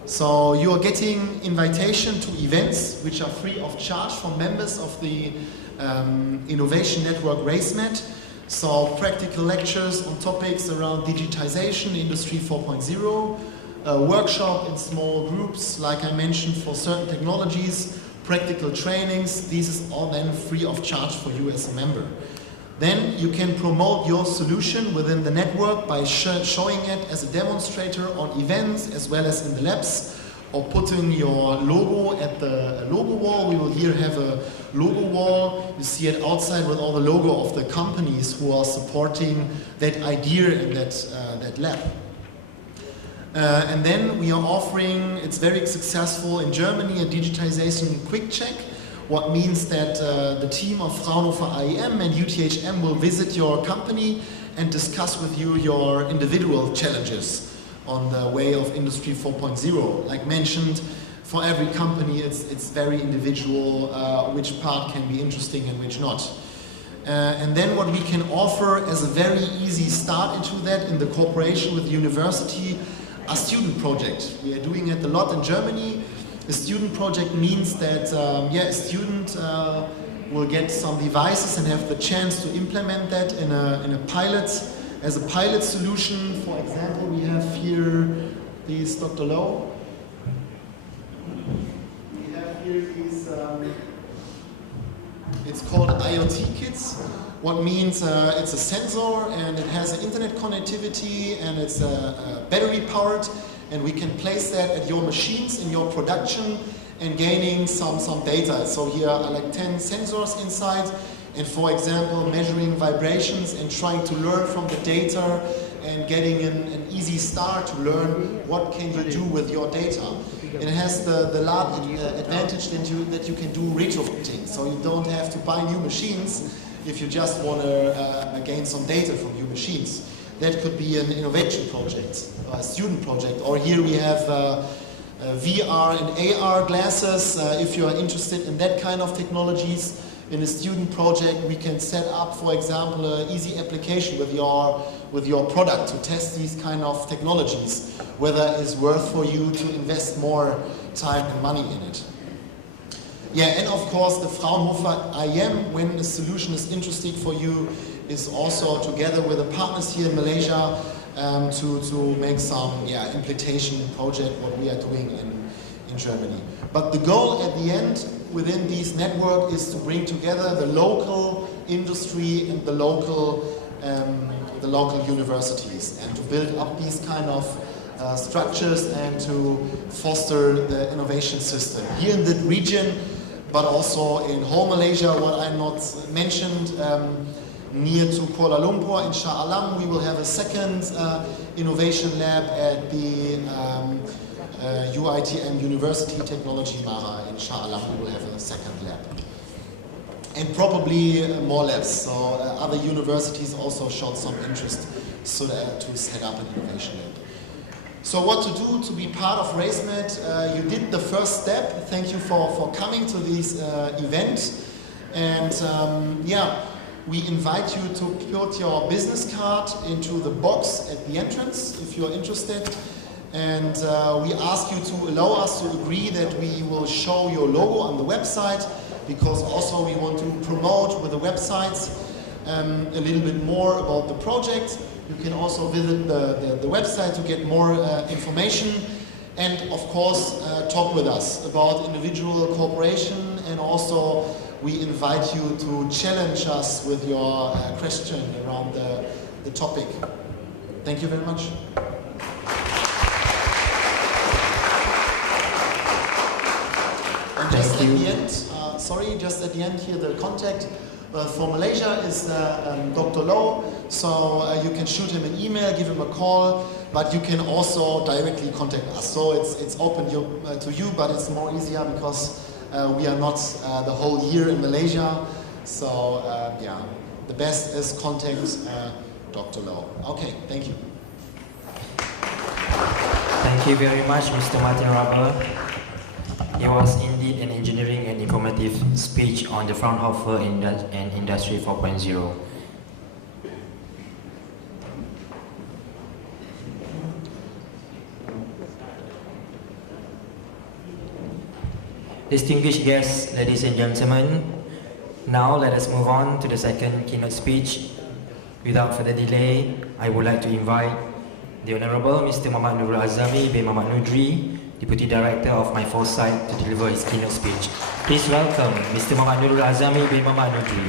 So you are getting invitation to events which are free of charge from members of the Innovation Network RaceMet. So practical lectures on topics around digitization, Industry 4.0, a workshop in small groups, like I mentioned, for certain technologies, practical trainings. This is all then free of charge for you as a member. Then you can promote your solution within the network by showing it as a demonstrator on events as well as in the labs, or putting your logo at the logo wall. We will here have a logo wall. You see it outside with all the logo of the companies who are supporting that idea in that lab. And then we are offering, it's very successful in Germany, a digitization quick check. What means that the team of Fraunhofer IAME and UTHM will visit your company and discuss with you your individual challenges on the way of Industry 4.0. Like mentioned, for every company it's very individual which part can be interesting and which not. And then what we can offer as a very easy start into that in the cooperation with the university, a student project. We are doing it a lot in Germany. A student project means that a student will get some devices and have the chance to implement that in a pilot, as a pilot solution. For example, we have here these, Dr. Lowe. We have here these, it's called IoT kits. What means it's a sensor and it has an internet connectivity and it's battery powered, and we can place that at your machines in your production and gaining some data. So here are like 10 sensors inside, and for example measuring vibrations and trying to learn from the data and getting an easy start to learn what can you do with your data. It has the large advantage that you can do retrofitting, so you don't have to buy new machines if you just want to gain some data from new machines. That could be an innovation project, a student project, or here we have VR and AR glasses. If you are interested in that kind of technologies, in a student project we can set up, for example, an easy application with your product to test these kind of technologies, whether it's worth for you to invest more time and money in it. Yeah, and of course the Fraunhofer IAME, when the solution is interesting for you, is also together with the partners here in Malaysia to make some implementation project what we are doing in Germany. But the goal at the end within this network is to bring together the local industry and the local universities, and to build up these kind of structures and to foster the innovation system here in the region, but also in whole Malaysia. What I not mentioned, near to Kuala Lumpur in Shah Alam, we will have a second innovation lab at the UTHM University Technology Mara in Shah Alam. We will have a second lab. And probably more labs. So other universities also showed some interest to set up an innovation lab. So what to do to be part of RaceMed? You did the first step. Thank you for coming to this event. And yeah, we invite you to put your business card into the box at the entrance if you're interested. And we ask you to allow us to agree that we will show your logo on the website, because also we want to promote with the websites a little bit more about the project. You can also visit the website to get more information, and of course talk with us about individual cooperation, and also we invite you to challenge us with your question around the topic. Thank you very much. And just at the end, just at the end here, the contact for Malaysia is Dr. Low, so you can shoot him an email, give him a call, but you can also directly contact us. So it's open to you, but it's more easier because we are not the whole year in Malaysia. So yeah, the best is contact Dr. Low. Okay, thank you. Thank you very much, Mr. Martin Rubber. It was indeed an engineering and informative speech on the Fraunhofer and Industry 4.0. Distinguished guests, ladies and gentlemen, now let us move on to the second keynote speech. Without further delay, I would like to invite the Honorable Mr. Muhammad Nurul Azami bin Muhammad Nudri, Deputy Director of My Foresight, to deliver his keynote speech. Please welcome Mr. Muhammad Nurul Azami bin Muhammad Nudri.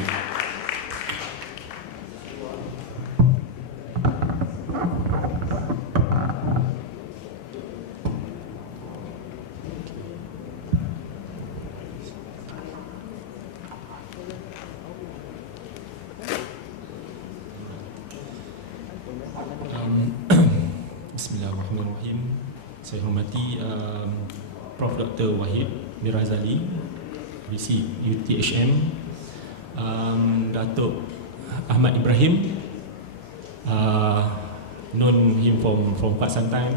Bismillahirrahmanirrahim. Saya hormati Prof. Dr. Wahid Mirazali, VC UTHM, Datuk Ahmad Ibrahim, known him from quite some time,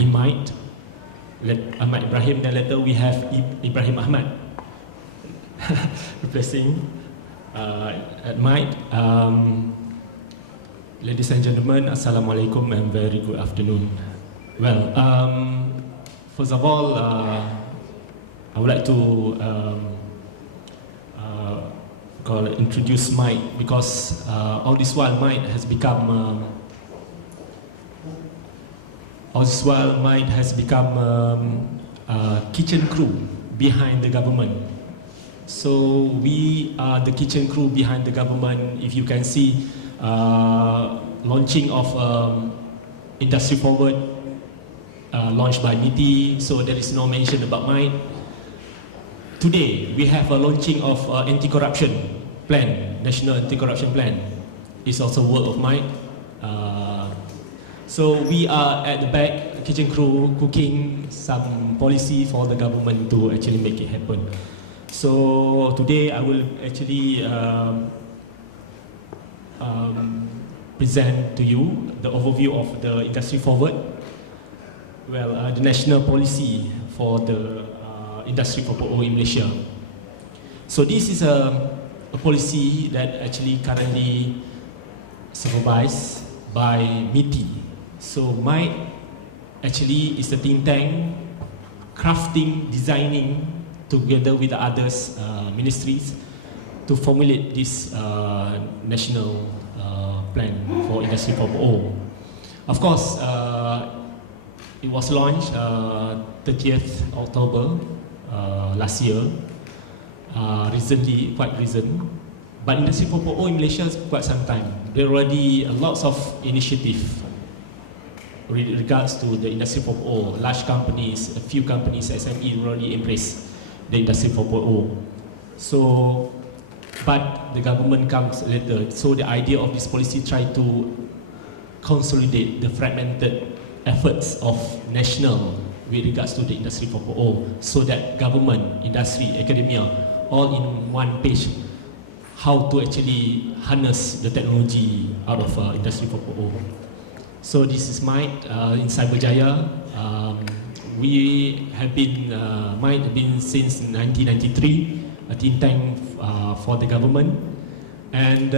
Imite, Ahmad Ibrahim, then later we have Ibrahim Ahmad replacing at Mite. Ladies and gentlemen, Assalamualaikum and very good afternoon. Well, first of all, I would like to introduce Mite, because all this while Mite has become kitchen crew behind the government. So we are the kitchen crew behind the government. If you can see, launching of Industry Forward launched by MITI, so there is no mention about Mite. Today we have a launching of anti-corruption plan, national anti-corruption plan. It's also work of Mite. So we are at the back, kitchen crew, cooking some policy for the government to actually make it happen. So today I will actually present to you the overview of the Industry Forward. Well, the national policy for the Industry 4.0 in Malaysia. So this is a policy that actually currently supervised by MITI. So Mite actually is a think tank crafting, designing together with the others ministries to formulate this national plan for Industry 4.0. Of course, it was launched 30th October last year, quite recent. But Industry 4.0 in Malaysia is quite some time. There are already lots of initiative with regards to the Industry 4.0. Large companies, a few companies, SME already embrace the Industry 4.0. So, but the government comes later. So the idea of this policy try to consolidate the fragmented efforts of national with regards to the Industry 4.0, so that government, industry, academia, all in one page, how to actually harness the technology out of Industry 4.0. So this is Mike in Cyberjaya. We have been, Mike has been since 1993, a think tank for the government. And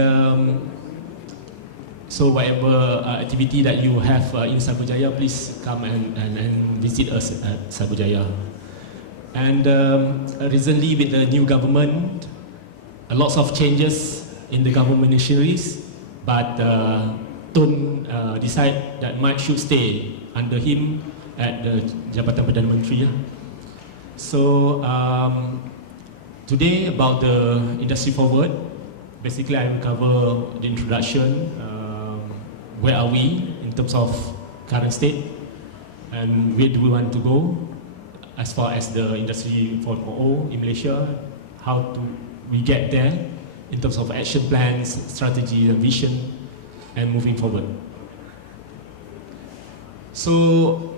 so whatever activity that you have in Cyberjaya, please come and visit us at Cyberjaya. And recently with the new government, lots of changes in the government machineries, but Tun decided that Mike should stay under him at the Jabatan Perdana Menteri. So today about the Industry Forward, basically I will cover the introduction, where are we in terms of current state, and where do we want to go as far as the Industry 4.0 in Malaysia, how do we get there in terms of action plans, strategy and vision, and moving forward. So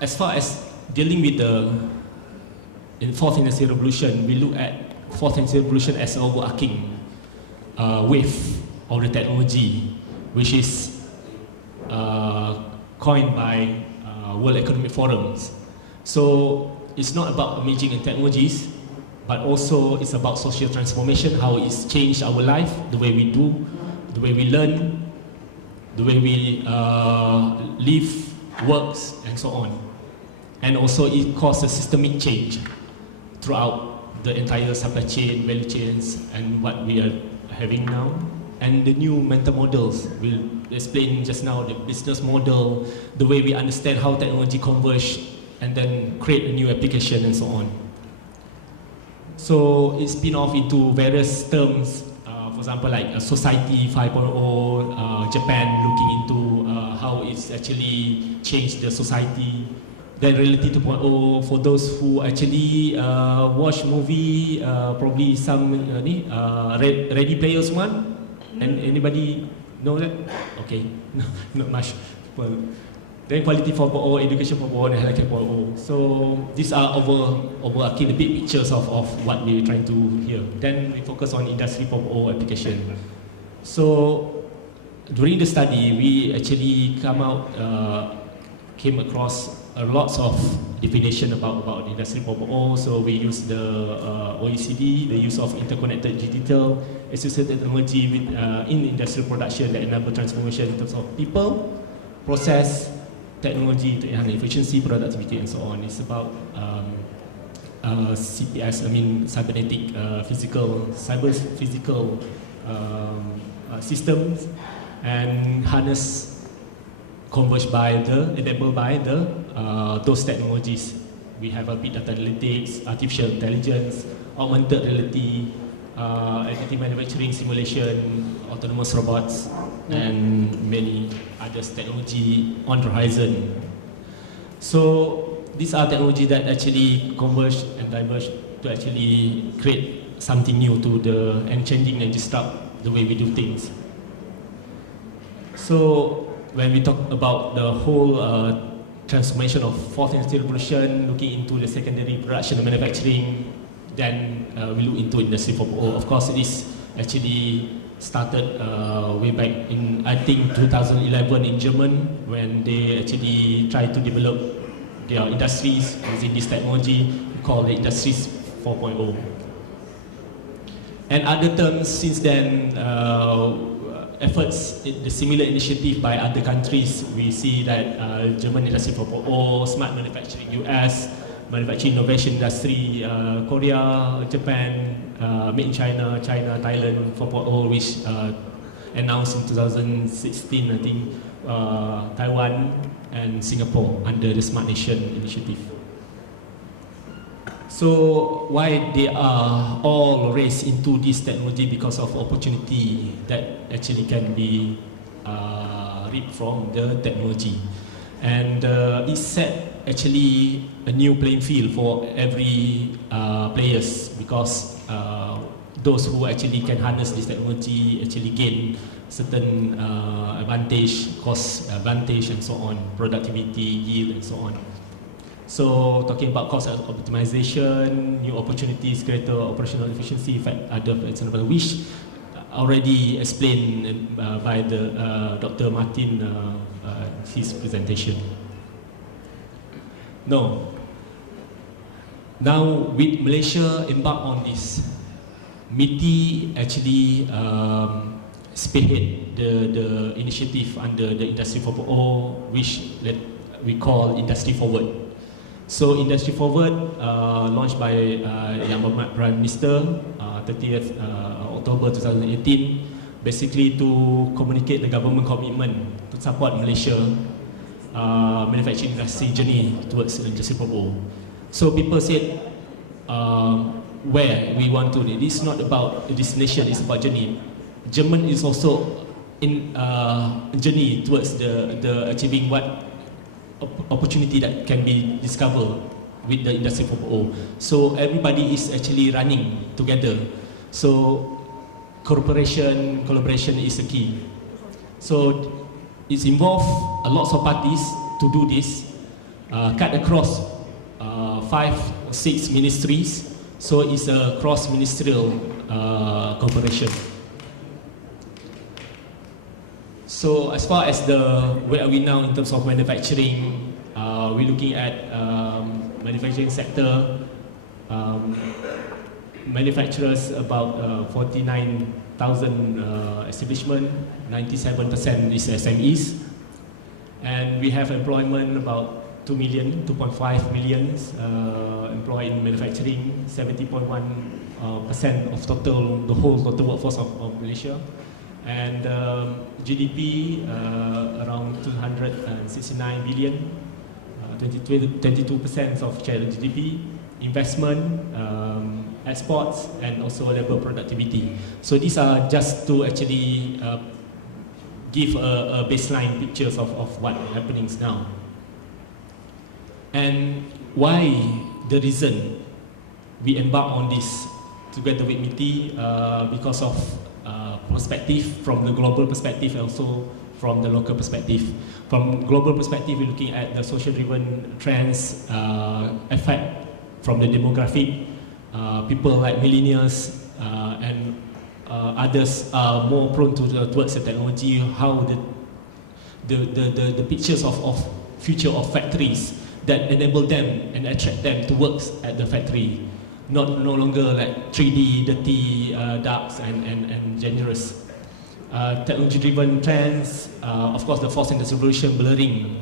as far as dealing with the fourth industrial revolution, we look at fourth industrial revolution as an overarching wave of the technology, which is coined by World Economic Forums. So it's not about emerging in technologies, but also it's about social transformation, how it's changed our life, the way we do, the way we learn, the way we live, works, and so on. And also it caused a systemic change throughout the entire supply chain, value chains, and what we are having now. And the new mental models will explain just now the business model, the way we understand how technology converge and then create a new application and so on. So it's spin off into various terms, for example like Society 5.0, Japan looking into how it's actually changed the society. Then Reality 2.0 for those who actually watch movie, probably some Ready Players One. And anybody know that? Okay, no, not much. Well, then Quality 4.0, Education 4.0, and Healthcare 4.0. So these are overarching the big pictures of what we're trying to hear. Then we focus on Industry 4.0 application. So during the study, we actually came across lots of definition about Industry 4.0. So we use the OECD, the use of interconnected digital associated technology with, in industrial production that enable transformation in terms of people, process, technology to enhance efficiency, productivity, and so on. It's about CPS, cybernetic, cyber physical systems, and harness converged by enabled by those technologies. We have a big data analytics, artificial intelligence, augmented reality, additive manufacturing, simulation, autonomous robots, and many other technology on the horizon. So these are technologies that actually converge and diverge to actually create something new and changing and disrupt the way we do things. So when we talk about the whole transformation of fourth industrial revolution, looking into the secondary production and manufacturing, then we look into Industry 4.0. Of course, this actually started way back in, I think, 2011 in Germany, when they actually tried to develop their industries using this technology, called the Industries 4.0. And other terms since then, efforts, the similar initiative by other countries, we see that German Industry 4.0, smart manufacturing US, manufacturing innovation industry, Korea, Japan, made in China, Thailand 4.0, which announced in 2016, I think, Taiwan and Singapore under the Smart Nation initiative. So why they are all raced into this technology? Because of opportunity that actually can be reap from the technology. And it set actually a new playing field for every players, because those who actually can harness this technology actually gain certain advantage, cost advantage and so on, productivity, yield and so on. So talking about cost optimization, new opportunities, greater operational efficiency, in fact other example which already explained by the Dr. Martin his presentation. Now with Malaysia embark on this, MITI actually spearhead the initiative under the Industry 4.0, which we call Industry Forward. So Industry Forward, launched by Yang Prime Minister, 30th October 2018, basically to communicate the government commitment to support Malaysia manufacturing industry journey towards Industry 4.0. So people said, where we want to, it is not about destination, it's about journey. German is also in journey towards the achieving what opportunity that can be discovered with the Industry 4.0. So everybody is actually running together. So collaboration is the key. So it's involved a lot of parties to do this, cut across 5 or 6 ministries. So it's a cross-ministerial cooperation. So as far as where are we now in terms of manufacturing, we're looking at manufacturing sector, manufacturers about 49,000 establishment, 97% is SMEs, and we have employment about 2.5 million employed in manufacturing, 70.1% of the whole total workforce of Malaysia. And GDP around 269 billion, 22% of share of GDP, investment, exports, and also labor productivity. So these are just to actually give a baseline pictures of what happening now. And why the reason we embark on this together with MITI, because of perspective, from the global perspective and also from the local perspective. From global perspective, we're looking at the social-driven trends, effect from the demographic. People like millennials and others are more prone towards the technology, how the pictures of future of factories that enable them and attract them to work at the factory. No longer like 3D, dirty, darks and generous. Technology-driven trends, of course the fourth industrial revolution blurring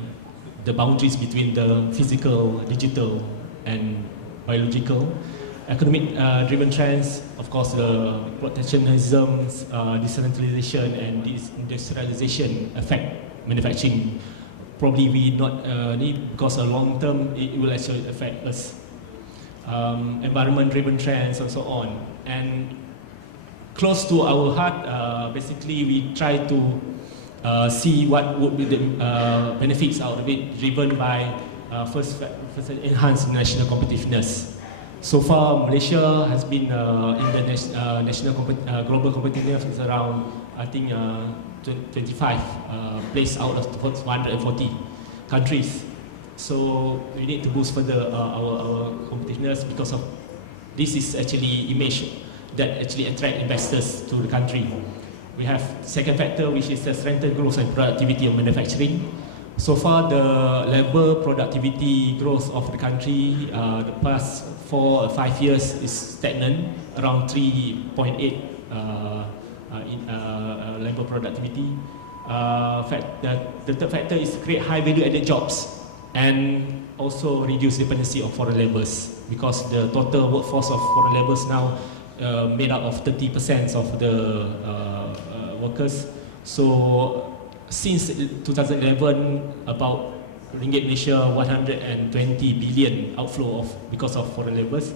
the boundaries between the physical, digital and biological. Economic-driven trends, of course the protectionism, decentralization and industrialization affect manufacturing. Probably we not need, because long term it will actually affect us. Environment-driven trends and so on. And close to our heart, basically we try to see what would be the benefits out of it, driven by first enhance national competitiveness. So far, Malaysia has been in the global competitiveness is around, I think, 25 placed out of 140 countries. So we need to boost further our competitiveness, because of this is actually image that actually attract investors to the country. We have second factor, which is the strengthened growth and productivity of manufacturing. So far, the labor productivity growth of the country the past 4 or 5 years is stagnant, around 3.8 labor productivity. The third factor is to create high value added jobs and also reduce dependency of foreign labours, because the total workforce of foreign labours now made up of 30% of the workers. So since 2011, about ringgit Malaysia 120 billion outflow because of foreign labours.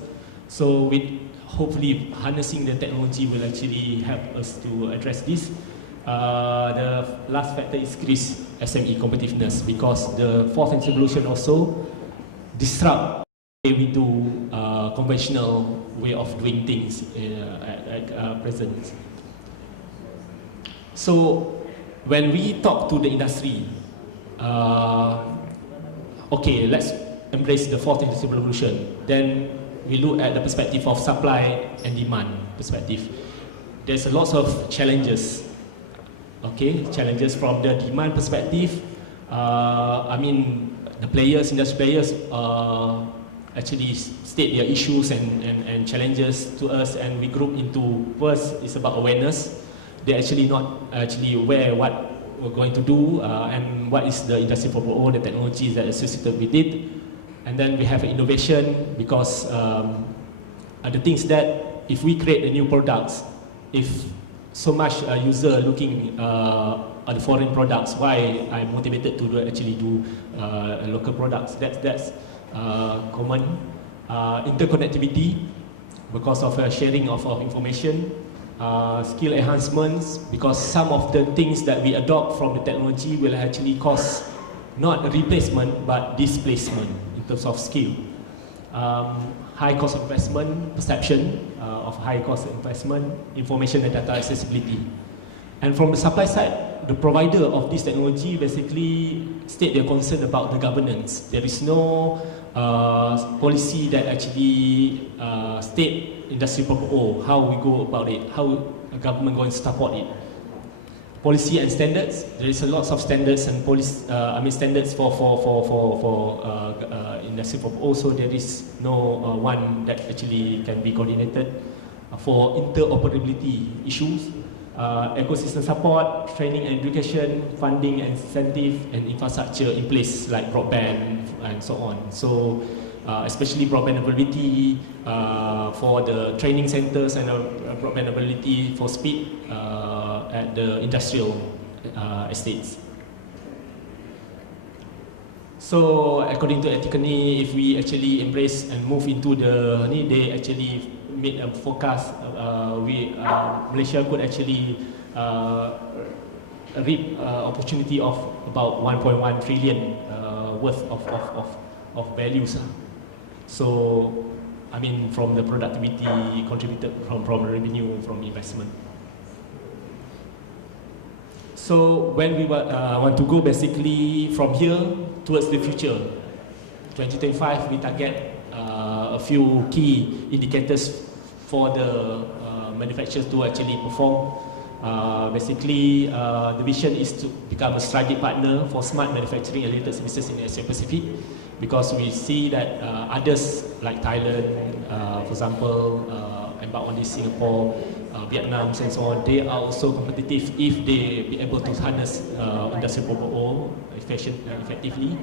So with hopefully harnessing the technology will actually help us to address this. The last factor is increase SME competitiveness, because the fourth and solution also disrupt the way we do conventional way of doing things at present. So when we talk to the industry, okay, let's embrace the fourth industrial revolution. Then we look at the perspective of supply and demand perspective. There's a lot of challenges. Okay, challenges from the demand perspective. I mean, the players, industry players, actually state their issues and challenges to us, and we group into, first is about awareness. They're actually not actually aware what we're going to do and what is the industry 4.0, the technologies that are associated with it. And then we have innovation, because the things that if we create the new products, if so much user looking at the foreign products, why I'm motivated to actually do local products. That's common. Interconnectivity, because of sharing of information. Skill enhancements, because some of the things that we adopt from the technology will actually cause not replacement but displacement in terms of skill. High cost of investment, perception of high cost of investment, information and data accessibility. And from the supply side, the provider of this technology basically state their concern about the governance. There is no policy that actually state Industry 4.0, how we go about it, how the government going to support it. Policy and standards, there is a lot of standards and standards for Industry 4.0, so there is no one that actually can be coordinated. For interoperability issues, ecosystem support, training and education, funding and incentive, and infrastructure in place like broadband and so on. So especially broadband availability for the training centers, and broadband availability for speed at the industrial estates. So according to Ethically, if we actually embrace and move into the they actually made a forecast, Malaysia could actually reap opportunity of about 1.1 trillion worth of values. So, I mean, from the productivity contributed from revenue, from investment. So, when we want to go basically from here towards the future, 2025, we target a few key indicators for the manufacturers to actually perform. Basically, the vision is to become a strategic partner for smart manufacturing and related services in Asia Pacific, because we see that others like Thailand, for example, embark on this, Singapore, Vietnam, and so on, they are also competitive if they be able to harness Industry 4.0 effectively.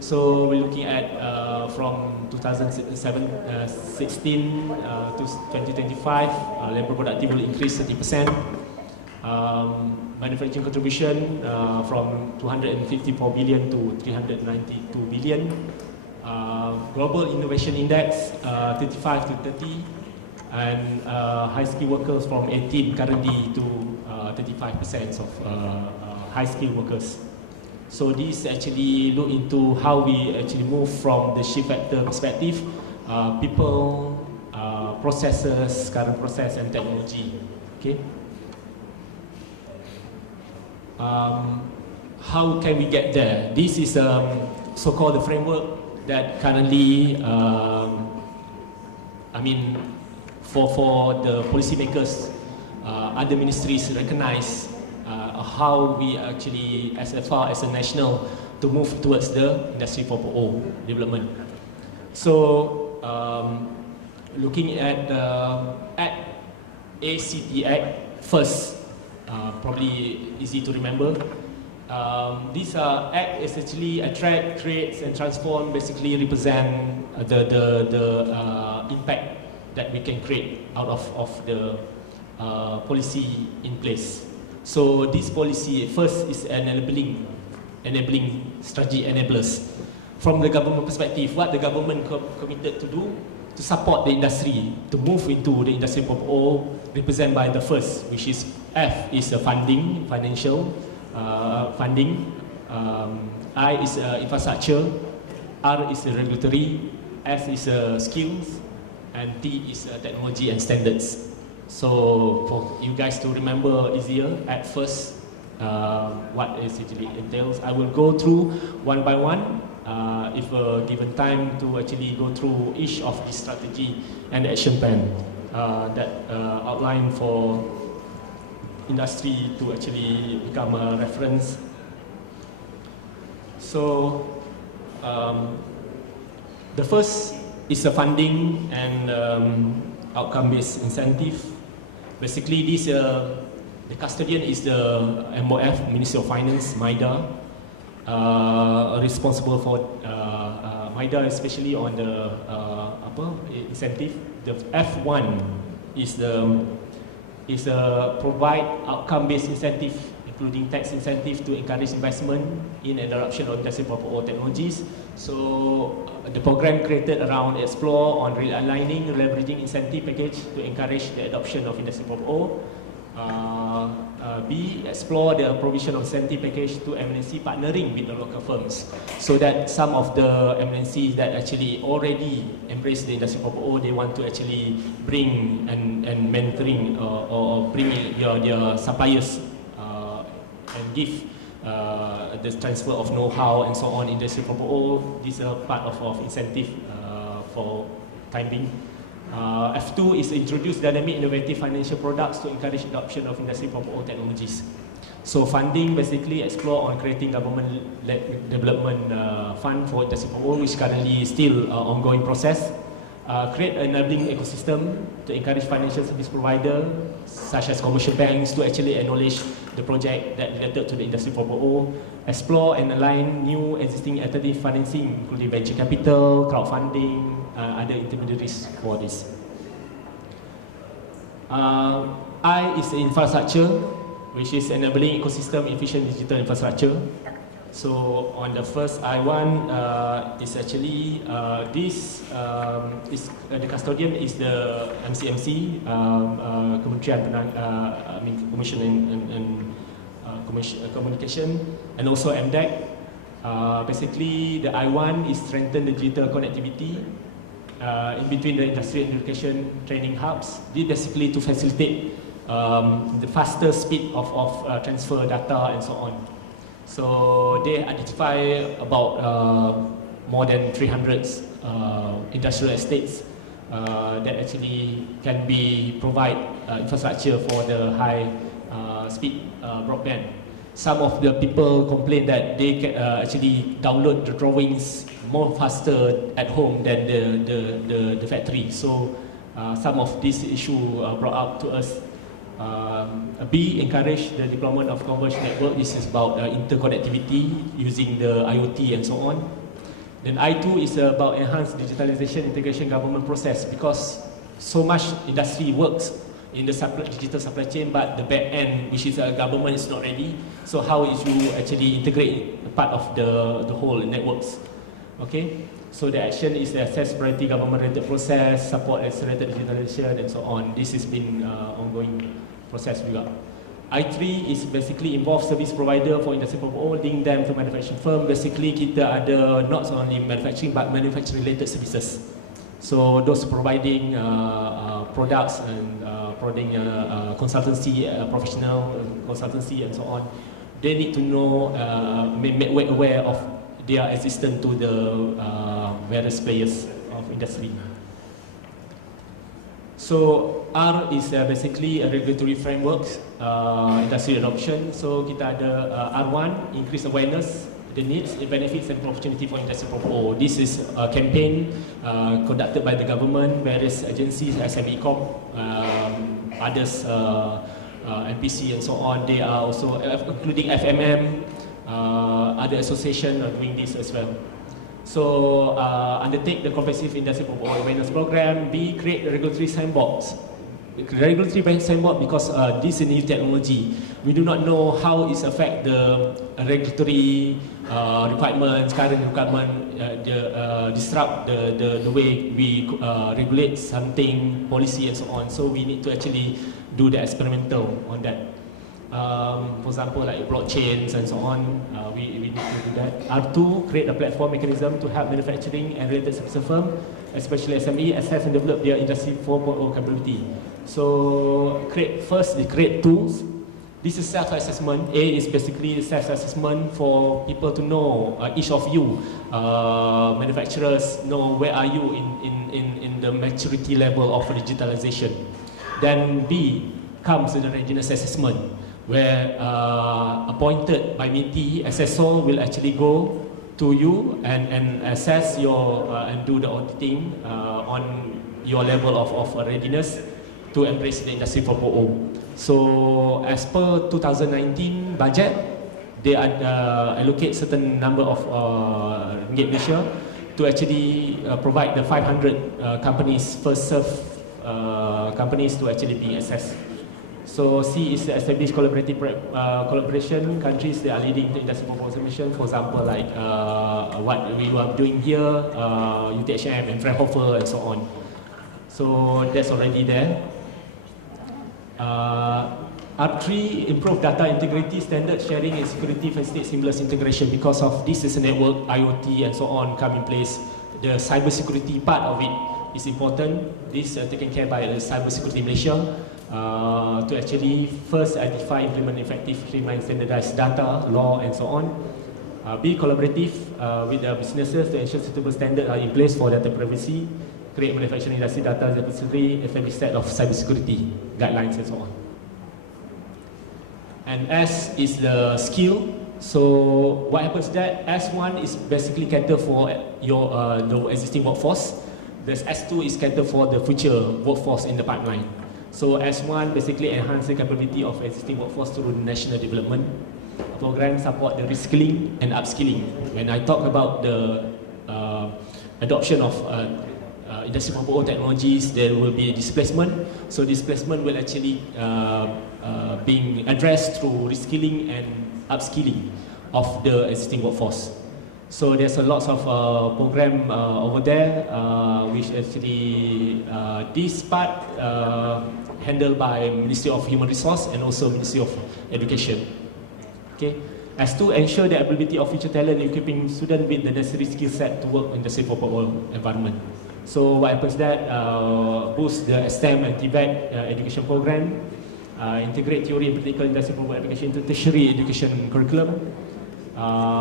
So we're looking at from 2016 to 2025, labor productivity will increase 30%. Manufacturing contribution from 254 billion to 392 billion. Global Innovation Index 35 to 30, and high skill workers from 18 currently to 35% of high skill workers. So this actually look into how we actually move from the shift factor perspective, people, processes, current process and technology. Okay. How can we get there? This is so-called the framework that currently, I mean, for the policymakers, other ministries recognize how we actually, as far as a national, to move towards the Industry 4.0 development. So, looking at the ACT Act first, probably easy to remember. This act essentially attract, creates, and transform. Basically, represent the impact that we can create out of the policy in place. So this policy first is an enabling strategy enablers. From the government perspective, what the government committed to do to support the industry to move into the Industry 4.0, represented by the first, which is F is funding, financial funding, I is infrastructure, R is regulatory, S is skills, and T is technology and standards. So for you guys to remember easier at first what it actually entails, I will go through one by one. If given time to actually go through each of the strategy and the action plan that outline for industry to actually become a reference. So the first is the funding and outcome-based incentive. Basically, this the custodian is the MOF, Ministry of Finance, MIDA, responsible for MIDA, especially on the incentive. The F1 is provide outcome-based incentive, including tax incentive to encourage investment in and adoption of Industry 4.0 technologies. So the program created around explore on realigning, leveraging incentive package to encourage the adoption of Industry 4.0. B, explore the provision of incentive package to MNC partnering with the local firms, so that some of the MNCs that actually already embrace the Industry 4.0, they want to actually bring and mentoring or bring their suppliers and give the transfer of know-how and so on in Industry 4.0. This is a part of incentive for time being. F2 is introduce dynamic innovative financial products to encourage adoption of Industry 4.0 technologies. So funding basically explore on creating government-led development fund for Industry 4.0, which currently is still ongoing process. Create an enabling ecosystem to encourage financial service providers such as commercial banks to actually acknowledge the project that related to the Industry 4.0. Explore and align new existing alternative financing, including venture capital, crowdfunding, other intermediaries for this. I is the infrastructure, which is enabling ecosystem efficient digital infrastructure. So on the first I1 is actually this is the custodian is the MCMC, Commission and Communication, and also MDEC. Basically, the I1 is strengthen the digital connectivity in between the industry and education training hubs. This basically to facilitate the faster speed of transfer data and so on. So they identify about more than 300 industrial estates that actually can be provide infrastructure for the high speed broadband. Some of the people complain that they can actually download the drawings more faster at home than the factory. So some of this issue brought up to us. B, encourage the deployment of converged network. This is about interconnectivity using the IoT and so on. Then I2 is about enhanced digitalization integration government process, because so much industry works in the digital supply chain, but the back end, which is government, is not ready. So how is you actually integrate part of the whole networks? Okay. So the action is the assess priority government-related process, support accelerated digitalization, and so on. This has been ongoing process juga. I3 is basically involve service provider for Industry 4.0, link them to manufacturing firm. Basically, kita ada not only manufacturing but manufacturing-related services. So those providing products and providing consultancy, professional consultancy, and so on, they need to know, make aware of their assistance to the various players of industry. So R is basically a regulatory framework, industry adoption. So kita ada R1, increase awareness, the needs, the benefits and opportunity for Industry 4.0. This is a campaign conducted by the government, various agencies, SME Corp, others, NPC and so on. They are also, including FMM, other associations are doing this as well. So undertake the comprehensive Industry 4.0 awareness program. B, create a regulatory sandbox. Regulatory sandbox because this is new technology. We do not know how it affects the regulatory requirements, current requirement disrupt the way we regulate something, policy and so on. So we need to actually do the experimental on that. For example, like blockchains and so on, we need to do that. R2, create a platform mechanism to help manufacturing and related service firms, especially SME, assess and develop their Industry 4.0 capability. So first, they create tools. This is self-assessment. A is basically self-assessment for people to know, each of you, manufacturers, know where are you in the maturity level of digitalization. Then B comes to the readiness assessment, where appointed by MITI, assessor will actually go to you and assess your, and do the auditing on your level of readiness to embrace the Industry 4.0. So as per 2019 budget, they allocate certain number of ringgit Malaysia to actually provide the 500 companies, first serve companies to actually be assessed. So C is the established collaborative collaboration countries that are leading the Industry 4.0 transformation. For example, like what we were doing here, UTHM-Franhoufer and so on. So that's already there. R3, improve data integrity, standard sharing and security for state seamless integration. Because of this is a network, IoT and so on come in place. The cyber security part of it is important. This taken care by the Cyber Security Malaysia to actually first identify, implement effective, streamline, standardized data, law and so on. Be collaborative with the businesses to ensure suitable standards are in place for data privacy. Create manufacturing industry data repository, establish set of cybersecurity guidelines and so on. And S is the skill. So what happens that S1 is basically cater for your the existing workforce. The S2 is cater for the future workforce in the pipeline. So S1 basically enhance the capability of existing workforce through national development program, support the reskilling and upskilling. When I talk about the adoption of Industry 4.0 technologies, there will be displacement. So displacement will actually being addressed through reskilling and upskilling of the existing workforce. So there's a lot of program over there, which actually this part handled by Ministry of Human Resource and also Ministry of Education. Okay. As to ensure the ability of future talent, equipping students with the necessary skill set to work in the Industry 4.0 environment. So what happens that boost the STEM and TVET education program, integrate theory and practical Industry 4.0 application into tertiary education curriculum,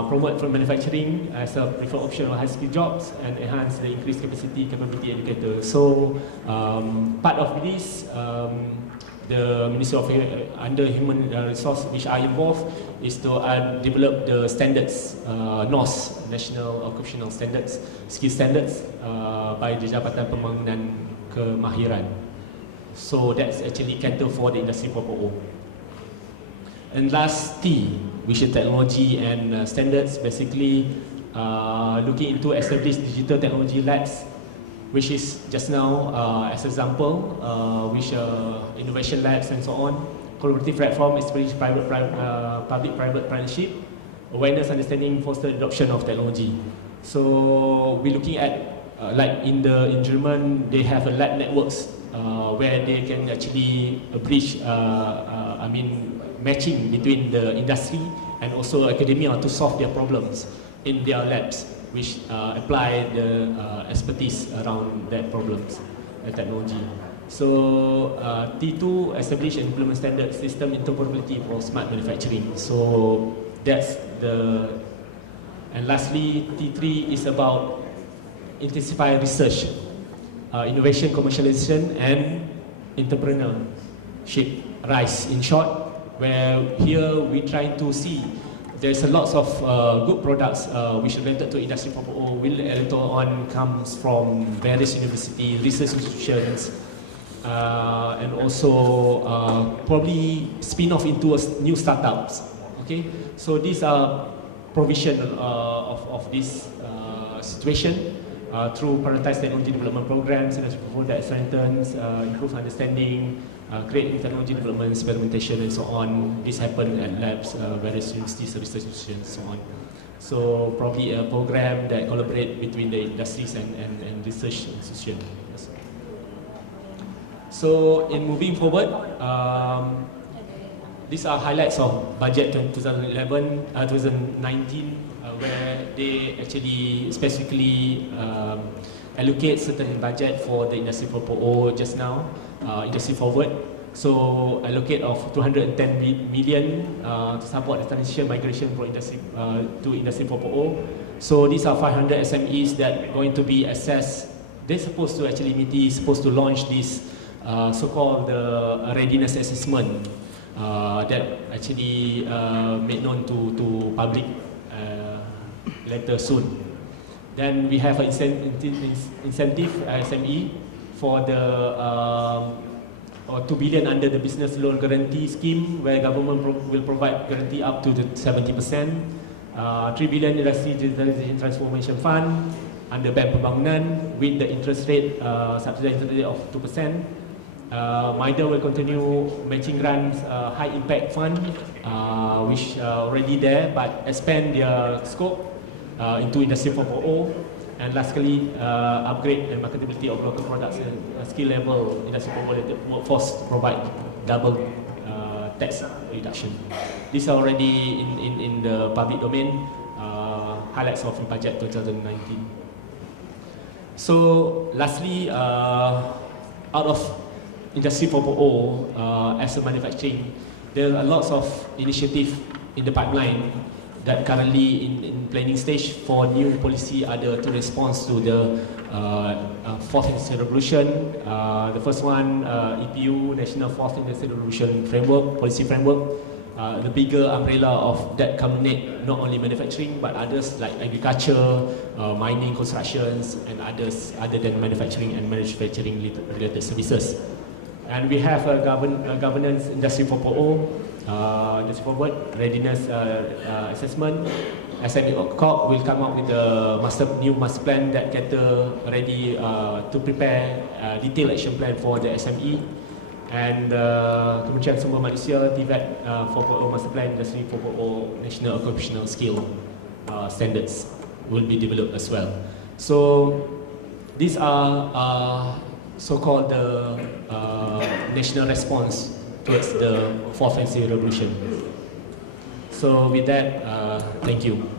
promote from manufacturing as a preferred option of high-skill jobs, and enhance the increased capability educators. So part of this, the Ministry of under Human Resource, which are involved, is to develop the standards, NOS, National Occupational Standards, skill standards by the Jabatan Pembangunan Kemahiran. So that's actually cater for the Industry 4.0. And last T, which is technology and standards, basically looking into established digital technology labs, which is just now as example, which innovation labs and so on. Collaborative platform, established public-private partnership, awareness, understanding, foster adoption of technology. So we're looking at like in German, they have a lab networks where they can actually bridge, matching between the industry and also academia to solve their problems in their labs, which apply the expertise around that problems and technology. So T2, establish and implement standard system interoperability for smart manufacturing. So that's the, and lastly T3 is about intensify research, innovation, commercialization and entrepreneurship rise. In short, where here we try to see there's a lot of good products which related to Industry 4.0 will later on comes from various university, research institutions, and also probably spin off into new startups. Okay, so these are provision of this situation through prioritized technology development programs, Industry 4.0 that strengthens, improve understanding, create technology development, experimentation and so on. This happen at labs, various universities, research institutions, so on. So probably a program that collaborate between the industries and research institutions. Yes. So in moving forward, these are highlights of budget 2019, where they actually specifically allocate certain budget for the Industry 4.0 just now, Industry Forward. So allocate of 210 million to support the transition migration for industry to Industry 4.0. So these are 500 SMEs that are going to be assessed. They're supposed to actually supposed to launch this so-called readiness assessment that actually made known to public later soon. Then we have an incentive SME for the 2 billion under the business loan guarantee scheme, where government will provide guarantee up to 70%. 3 billion industry digitization transformation fund under Bank Pembangunan with the interest rate subsidized interest rate of 2%. MIDA will continue matching grants high impact fund, which already there, but expand their scope into Industry 4.0. And lastly, upgrade the marketability of local products and skill level Industry 4.0 workforce to provide double tax reduction. These are already in the public domain, highlights of budget 2019. So lastly, out of Industry 4.0 as a manufacturing, there are lots of initiatives in the pipeline that currently in planning stage for new policy other to respond to the Fourth Industrial Revolution. The first one, EPU, National Fourth Industrial Revolution Framework, Policy Framework. The bigger umbrella of that culminate not only manufacturing but others like agriculture, mining, constructions, and others other than manufacturing and manufacturing related services. And we have a governance Industry 4.0, Industry Forward, readiness assessment. SME Corp will come up with a new master plan that get ready to prepare a detailed action plan for the SME. And Kementerian Sumber Manusia TVET 4.0 master plan, Industry 4.0 national occupational skill standards will be developed as well. So these are so-called the national response towards the Fourth Industrial Revolution. So with that, thank you.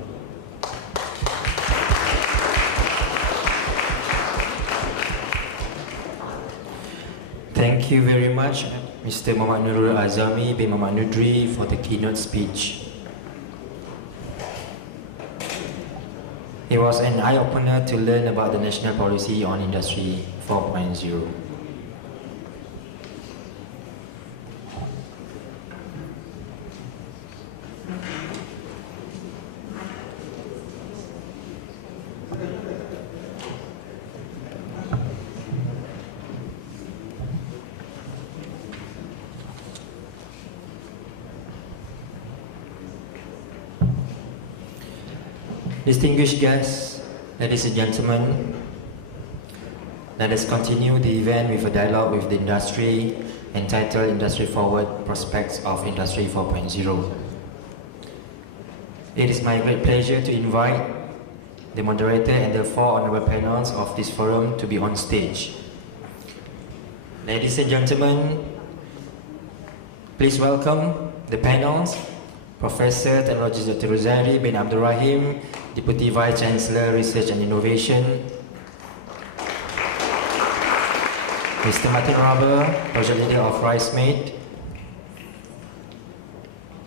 Thank you very much, Mr. Muhammad Nurul Azami bin Muhammad Nudri, for the keynote speech. It was an eye-opener to learn about the national policy on Industry 4.0. Distinguished guests, ladies and gentlemen, let us continue the event with a dialogue with the industry entitled Industry Forward Prospects of Industry 4.0. It is my great pleasure to invite the moderator and the four honorable panels of this forum to be on stage. Ladies and gentlemen, please welcome the panels, Professor Technologist Dr. Rosari bin Abdul Rahim, Deputy Vice Chancellor Research and Innovation, Mr. Martin Raber, Project Leader of RiceMate,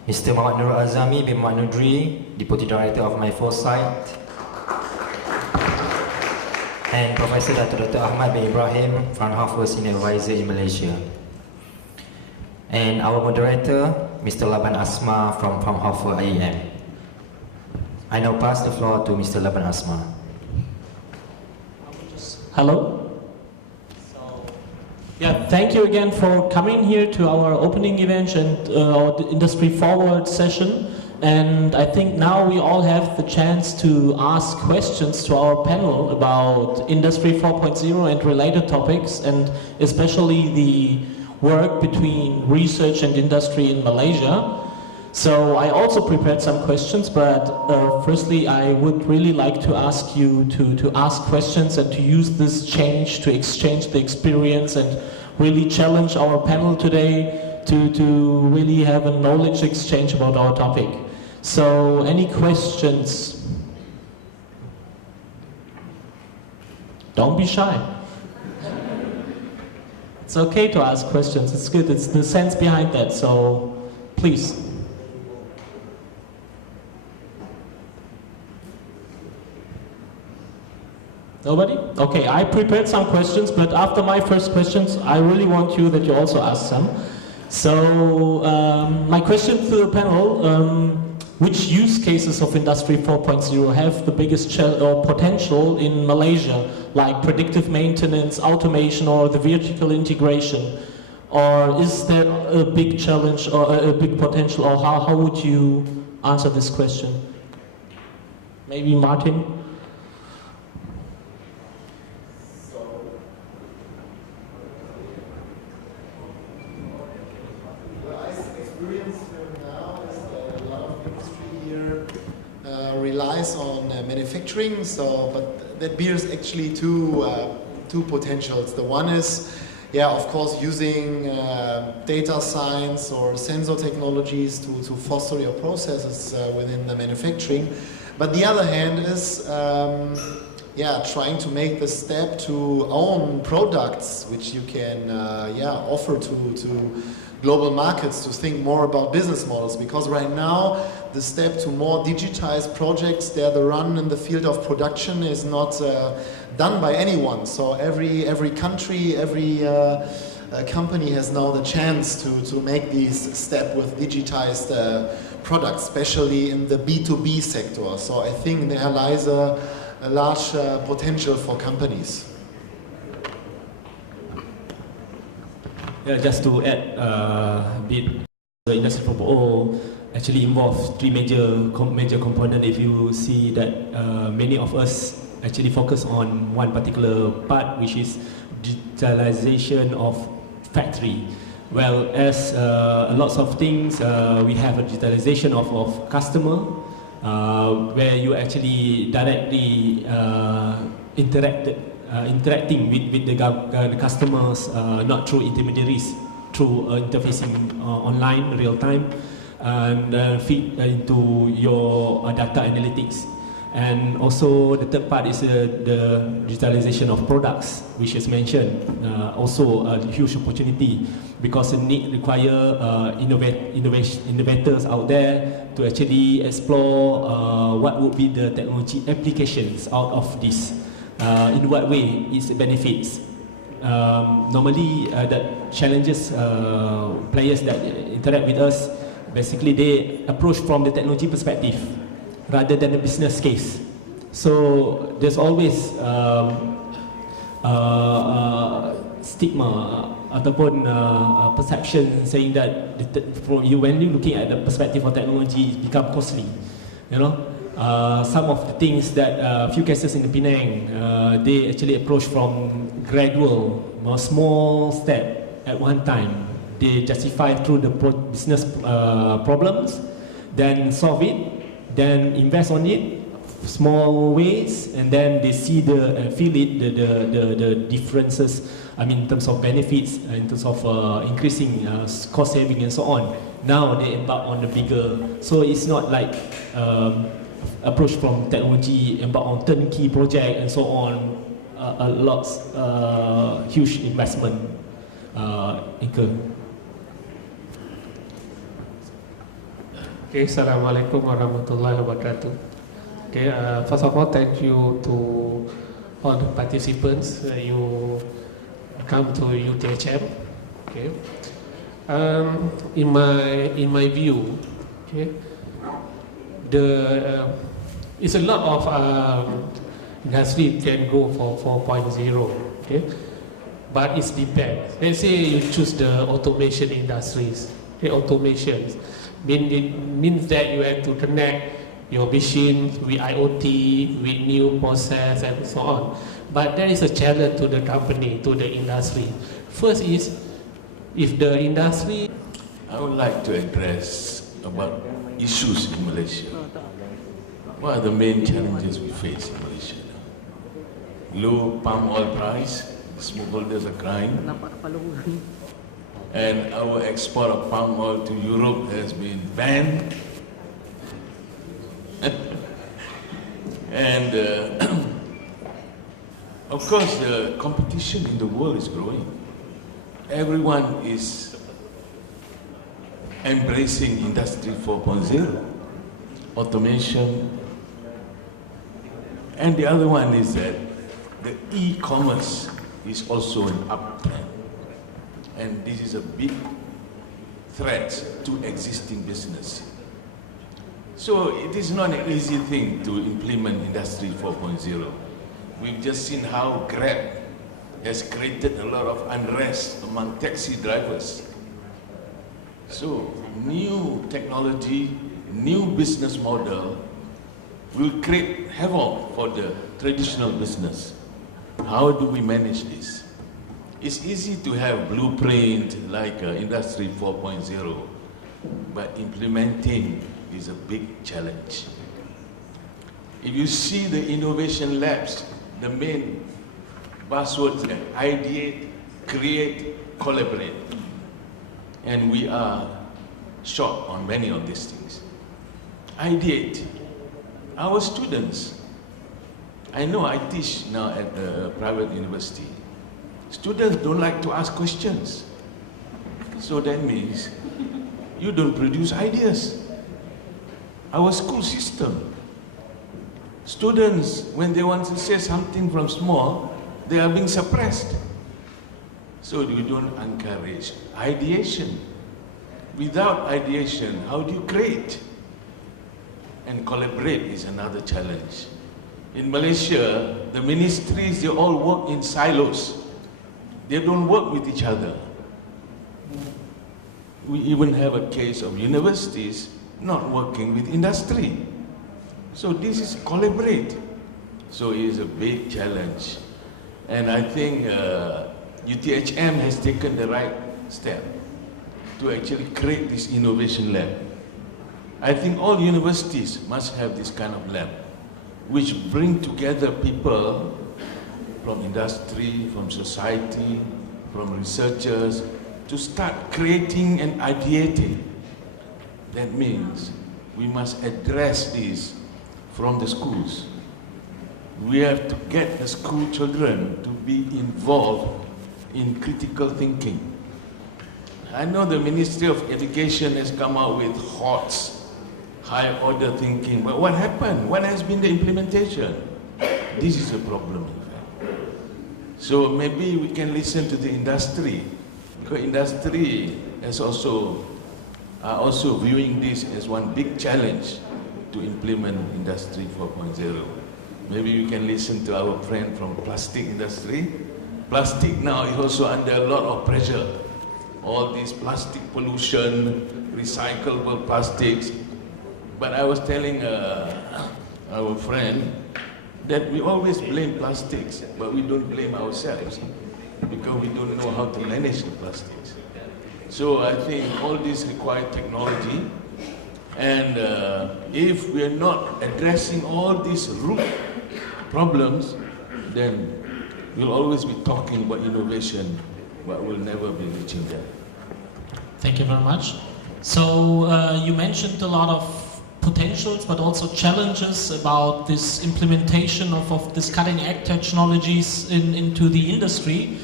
Mr. Muhammad Nurul Azami bin Muhammad Nudri, Deputy Director of My Foresight, and Professor Dr. Ahmad bin Ibrahim, Franhoufer Senior Advisor in Malaysia. And our moderator, Mr. Laban Asma from Franhoufer IAME. I now pass the floor to Mr. Laban Asma. Hello. Yeah, thank you again for coming here to our opening event and our Industry Forward session. And I think now we all have the chance to ask questions to our panel about Industry 4.0 and related topics, and especially the work between research and industry in Malaysia. So I also prepared some questions, but firstly I would really like to ask you to ask questions and to use this change to exchange the experience and really challenge our panel today to really have a knowledge exchange about our topic. So any questions? Don't be shy. It's okay to ask questions, it's good, it's the sense behind that, so please. Nobody? Okay, I prepared some questions, but after my first questions, I really want you that you also ask some. So, my question to the panel, which use cases of Industry 4.0 have the biggest potential in Malaysia, like predictive maintenance, automation, or the vertical integration? Or is there a big challenge or a big potential, or how would you answer this question? Maybe Martin? Relies on manufacturing, but that bears actually two potentials. The one is, of course, using data science or sensor technologies to foster your processes within the manufacturing. But the other hand is, trying to make the step to own products which you can, offer to global markets, to think more about business models, because right now the step to more digitized projects, the run in the field of production is not done by anyone. So every country, every company has now the chance to make this step with digitized products, especially in the B2B sector. So I think there lies a large potential for companies. Yeah, just to add a bit, the Industry 4.0 actually involves three major components. If you see that many of us actually focus on one particular part, which is digitalization of factory. Well, as lots of things, we have a digitalization of customer, where you actually directly interacting with the customers, not through intermediaries, through interfacing online, real time, and feed into your data analytics. And also the third part is the digitalization of products, which is mentioned. Also a huge opportunity, because it require innovators out there to actually explore what would be the technology applications out of this. In what way it benefits. Normally the challenges players that interact with us, basically they approach from the technology perspective rather than the business case. So there's always stigma ataupun perception saying that when you're looking at the perspective of technology, it becomes costly. You know, some of the things that few cases in the Penang, they actually approach from gradual, small step at one time. They justify through the business problems, then solve it, then invest on it, small ways, and then they see feel it, the differences. I mean, in terms of benefits, in terms of increasing cost saving and so on. Now they embark on the bigger. So it's not like approach from technology, embark on turnkey project and so on. A lot, huge investment incur. Okay, Assalamualaikum warahmatullahi wabarakatuh. Okay, first of all, thank you to all the participants. You come to UTHM. Okay, in my view, okay, it's a lot of industry can go for 4.0. Okay, but it depends. Let's say you choose the automation industries. Okay, automations. Means that you have to connect your machines with IoT, with new process and so on. But there is a challenge to the company, to the industry. First is, if the industry... I would like to address about issues in Malaysia. What are the main challenges we face in Malaysia now? Low palm oil price, smallholders are crying, and our export of palm oil to Europe has been banned. And of course, the competition in the world is growing. Everyone is embracing Industry 4.0, automation, and the other one is that the e-commerce is also an uptrend, and this is a big threat to existing business. So it is not an easy thing to implement Industry 4.0. We've just seen how Grab has created a lot of unrest among taxi drivers. So new technology, new business model will create havoc for the traditional business. How do we manage this? It's easy to have blueprint like Industry 4.0, but implementing is a big challenge. If you see the innovation labs, the main buzzwords are ideate, create, collaborate. And we are short on many of these things. Ideate. Our students, I know I teach now at a private university. Students don't like to ask questions. So that means you don't produce ideas. Our school system, students, when they want to say something from small, they are being suppressed. So we don't encourage ideation. Without ideation, how do you create? And collaborate is another challenge. In Malaysia, the ministries, they all work in silos. They don't work with each other. We even have a case of universities not working with industry. So this is collaborate. So it is a big challenge. And I think UTHM has taken the right step to actually create this innovation lab. I think all universities must have this kind of lab, which bring together people from industry, from society, from researchers, to start creating and ideating. That means we must address this from the schools. We have to get the school children to be involved in critical thinking. I know the Ministry of Education has come out with HOTS, high order thinking, but what happened? What has been the implementation? This is a problem, in fact. So maybe we can listen to the industry, because industry is also viewing this as one big challenge to implement Industry 4.0. Maybe we can listen to our friend from plastic industry. Plastic now is also under a lot of pressure. All this plastic pollution, recyclable plastics. But I was telling our friend that we always blame plastics, but we don't blame ourselves because we don't know how to manage the plastics. So I think all this requires technology, and if we are not addressing all these root problems, then we'll always be talking about innovation, but we'll never be reaching that. Thank you very much. So you mentioned a lot of potentials, but also challenges about this implementation of this cutting-edge technologies into the industry.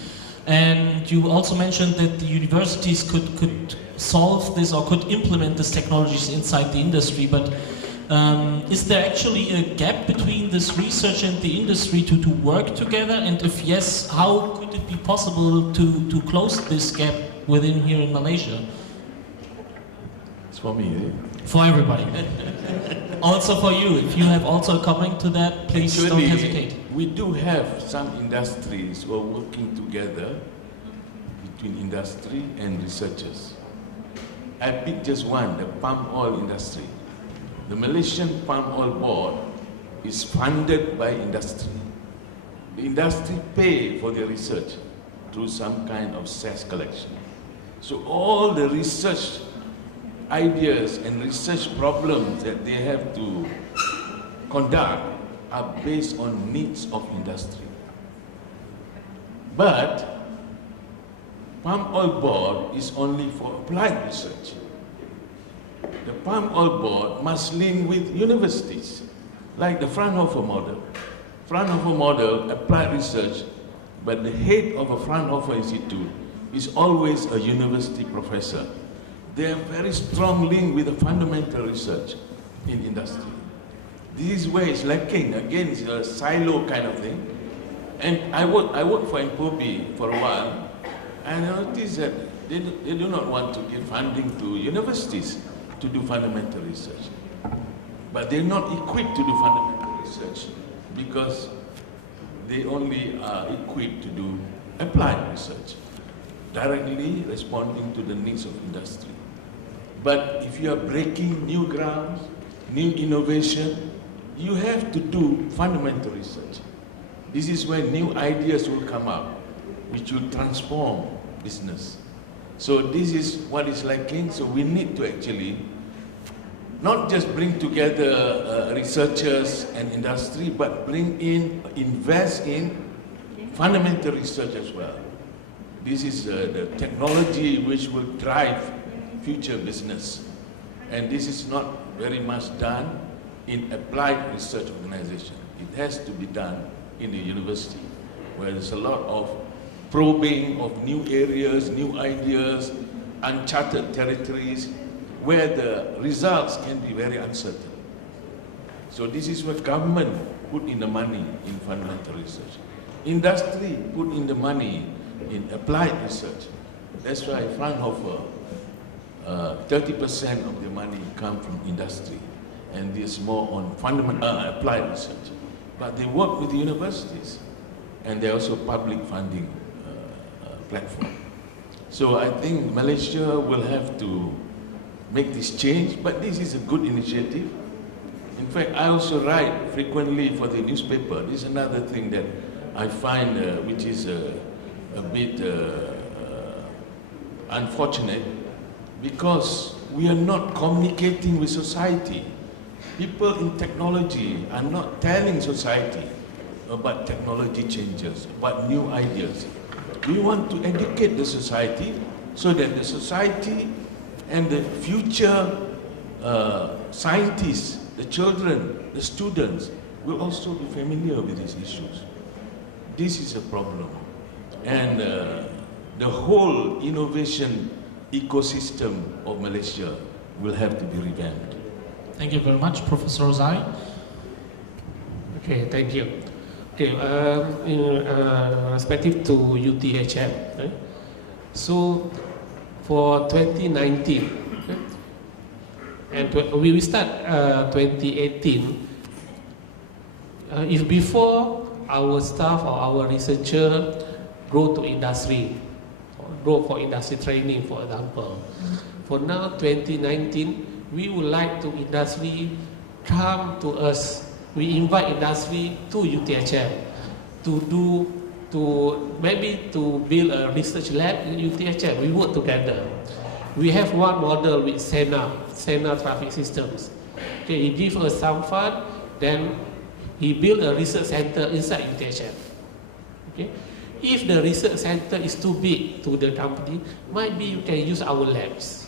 And you also mentioned that the universities could solve this or could implement these technologies inside the industry. But is there actually a gap between this research and the industry to work together? And if yes, how could it be possible to close this gap within here in Malaysia? It's for me, eh? For everybody. Also for you. If you have also a comment to that, please don't hesitate. We do have some industries who are working together between industry and researchers. I picked just one, the palm oil industry. The Malaysian Palm Oil Board is funded by industry. The industry pay for the research through some kind of cess collection. So all the research ideas and research problems that they have to conduct are based on needs of industry. But palm oil board is only for applied research. The palm oil board must link with universities, like the Franhoufer model. Franhoufer model, applied research, but the head of a Franhoufer Institute is always a university professor. They have very strong link with the fundamental research in industry. This is where it's lacking. Again, it's a silo kind of thing. And I worked for MPOB for a while, and I noticed that they do not want to give funding to universities to do fundamental research. But they're not equipped to do fundamental research because they only are equipped to do applied research, directly responding to the needs of industry. But if you are breaking new grounds, new innovation, you have to do fundamental research. This is where new ideas will come up, which will transform business. So this is what is lacking. So we need to actually not just bring together researchers and industry, but invest in fundamental research as well. This is the technology which will drive future business. And this is not very much done in applied research organization. It has to be done in the university, where there's a lot of probing of new areas, new ideas, uncharted territories, where the results can be very uncertain. So this is where government put in the money in fundamental research. Industry put in the money in applied research. That's why Franhoufer, 30% of the money come from industry, and there's more on fundamental applied research. But they work with the universities, and they're also public funding platform. So I think Malaysia will have to make this change, but this is a good initiative. In fact, I also write frequently for the newspaper. This is another thing that I find which is a bit unfortunate, because we are not communicating with society. People in technology are not telling society about technology changes, about new ideas. We want to educate the society so that the society and the future scientists, the children, the students will also be familiar with these issues. This is a problem. And the whole innovation ecosystem of Malaysia will have to be revamped. Thank you very much, Professor Zai. Okay, thank you. Okay, in respective to UTHM, okay? So for 2019, okay? And we start 2018. If before our staff or our researcher go to industry, or go for industry training, for example, for now 2019, we would like to industry come to us. We invite industry to UTHM maybe to build a research lab in UTHM. We work together. We have one model with Sena traffic systems. Okay, he gives us some fund, then he built a research center inside UTHM. Okay, if the research center is too big to the company, maybe you can use our labs.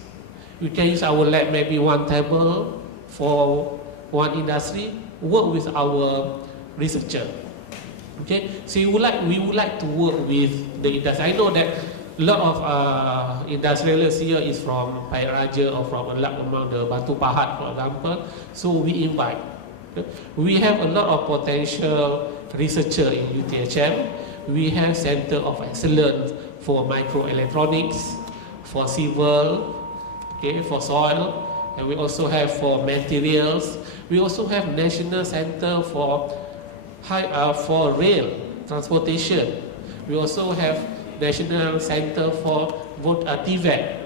We can use our lab, maybe one table for one industry, work with our researcher. Okay, so we would like to work with the industry. I know that a lot of industrialists here is from Paya Raja or from among the Batu Pahat, for example. So we invite. Okay? We have a lot of potential researchers in UTHM. We have Center of Excellence for Microelectronics, for Civil, okay, for Soil, and we also have for Materials. We also have National Center for rail transportation. We also have National Center for TVET.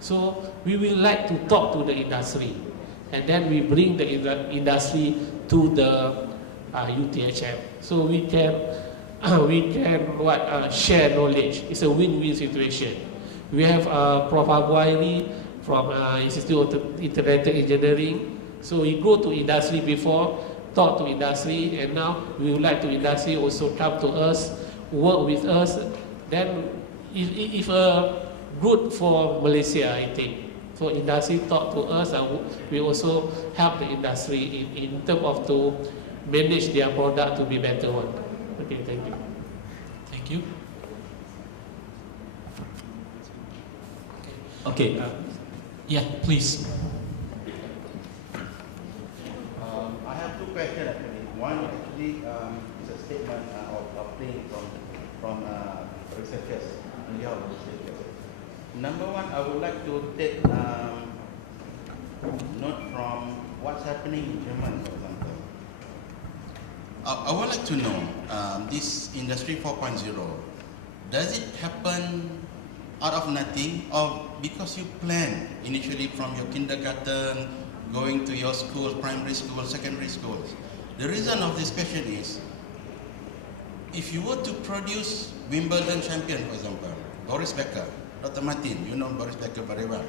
So we will like to talk to the industry, and then we bring the industry to the UTHM. So we can share knowledge. It's a win-win situation. We have Prof. Aguairi from Institute of Integrated Engineering. So we go to industry before, talk to industry, and now we would like to industry also come to us, work with us. Then if good for Malaysia, I think. So industry talk to us, and we also help the industry in terms of to manage their product to be better one. Okay, thank you. Thank you. Okay, yeah, please. I have two questions actually. One actually is a statement of thing from researchers, on behalf of researchers. Number one, I would like to take note from what's happening in Germany, for example. I would like to know, this Industry 4.0, does it happen out of nothing, or because you plan initially from your kindergarten, going to your school, primary school, secondary schools? The reason of this question is, if you were to produce Wimbledon champion, for example, Boris Becker, Dr. Martin, you know Boris Becker very well.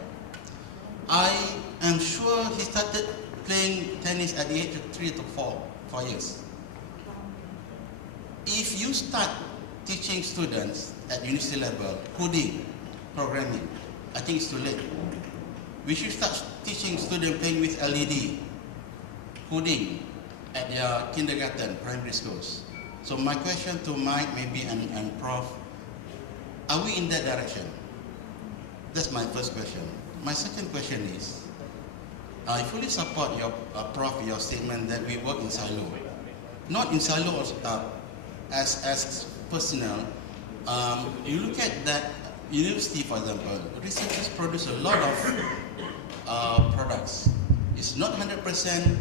I am sure he started playing tennis at the age of 3 to 4 years. If you start teaching students at university level coding, programming, I think it's too late. We should start teaching students playing with LED, coding at their kindergarten, primary schools. So my question to Mike maybe and Prof, are we in that direction? That's my first question. My second question is, I fully support your Prof, your statement that we work in silo. Not in silo as personnel. You look at that university, for example, researchers produce a lot of products. It's not 100%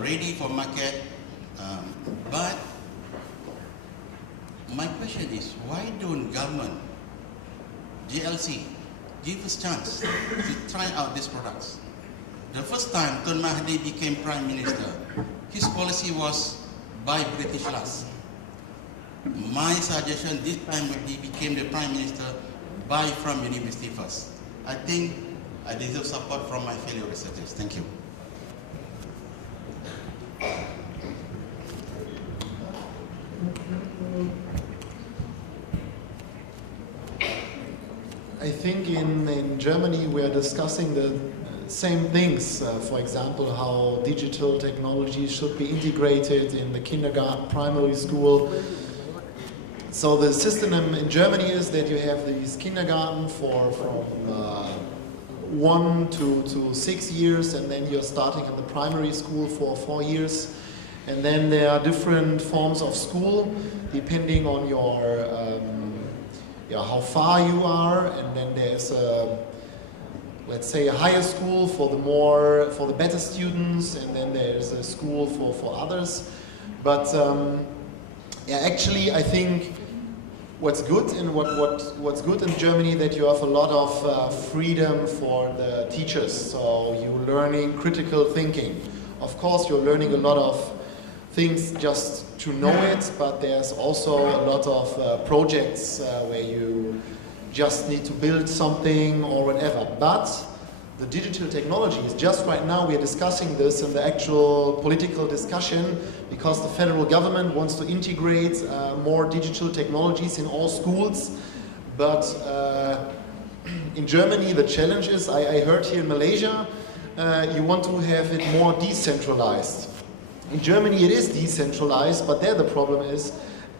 ready for market, but my question is, why don't government, JLC, give us chance to try out these products? The first time Tun Mahathir became Prime Minister, his policy was buy British last. My suggestion this time when he became the Prime Minister, buy from university first. I think I deserve support from my fellow researchers. Thank you. I think in Germany we are discussing the same things. For example, how digital technology should be integrated in the kindergarten, primary school. So the system in Germany is that you have these kindergarten from 1 to 6 years, and then you're starting in the primary school for 4 years. And then there are different forms of school depending on your how far you are, and then there's let's say a higher school for the better students, and then there's a school for others. But yeah, actually, I think what's good what's good in Germany that you have a lot of freedom for the teachers. So you're learning critical thinking. Of course, you're learning a lot of things just to know it, but there's also a lot of projects where you just need to build something or whatever. But the digital technologies, just right now we are discussing this in the actual political discussion, because the federal government wants to integrate more digital technologies in all schools. But in Germany the challenge is, I heard here in Malaysia, you want to have it more decentralized. In Germany it is decentralized, but there the problem is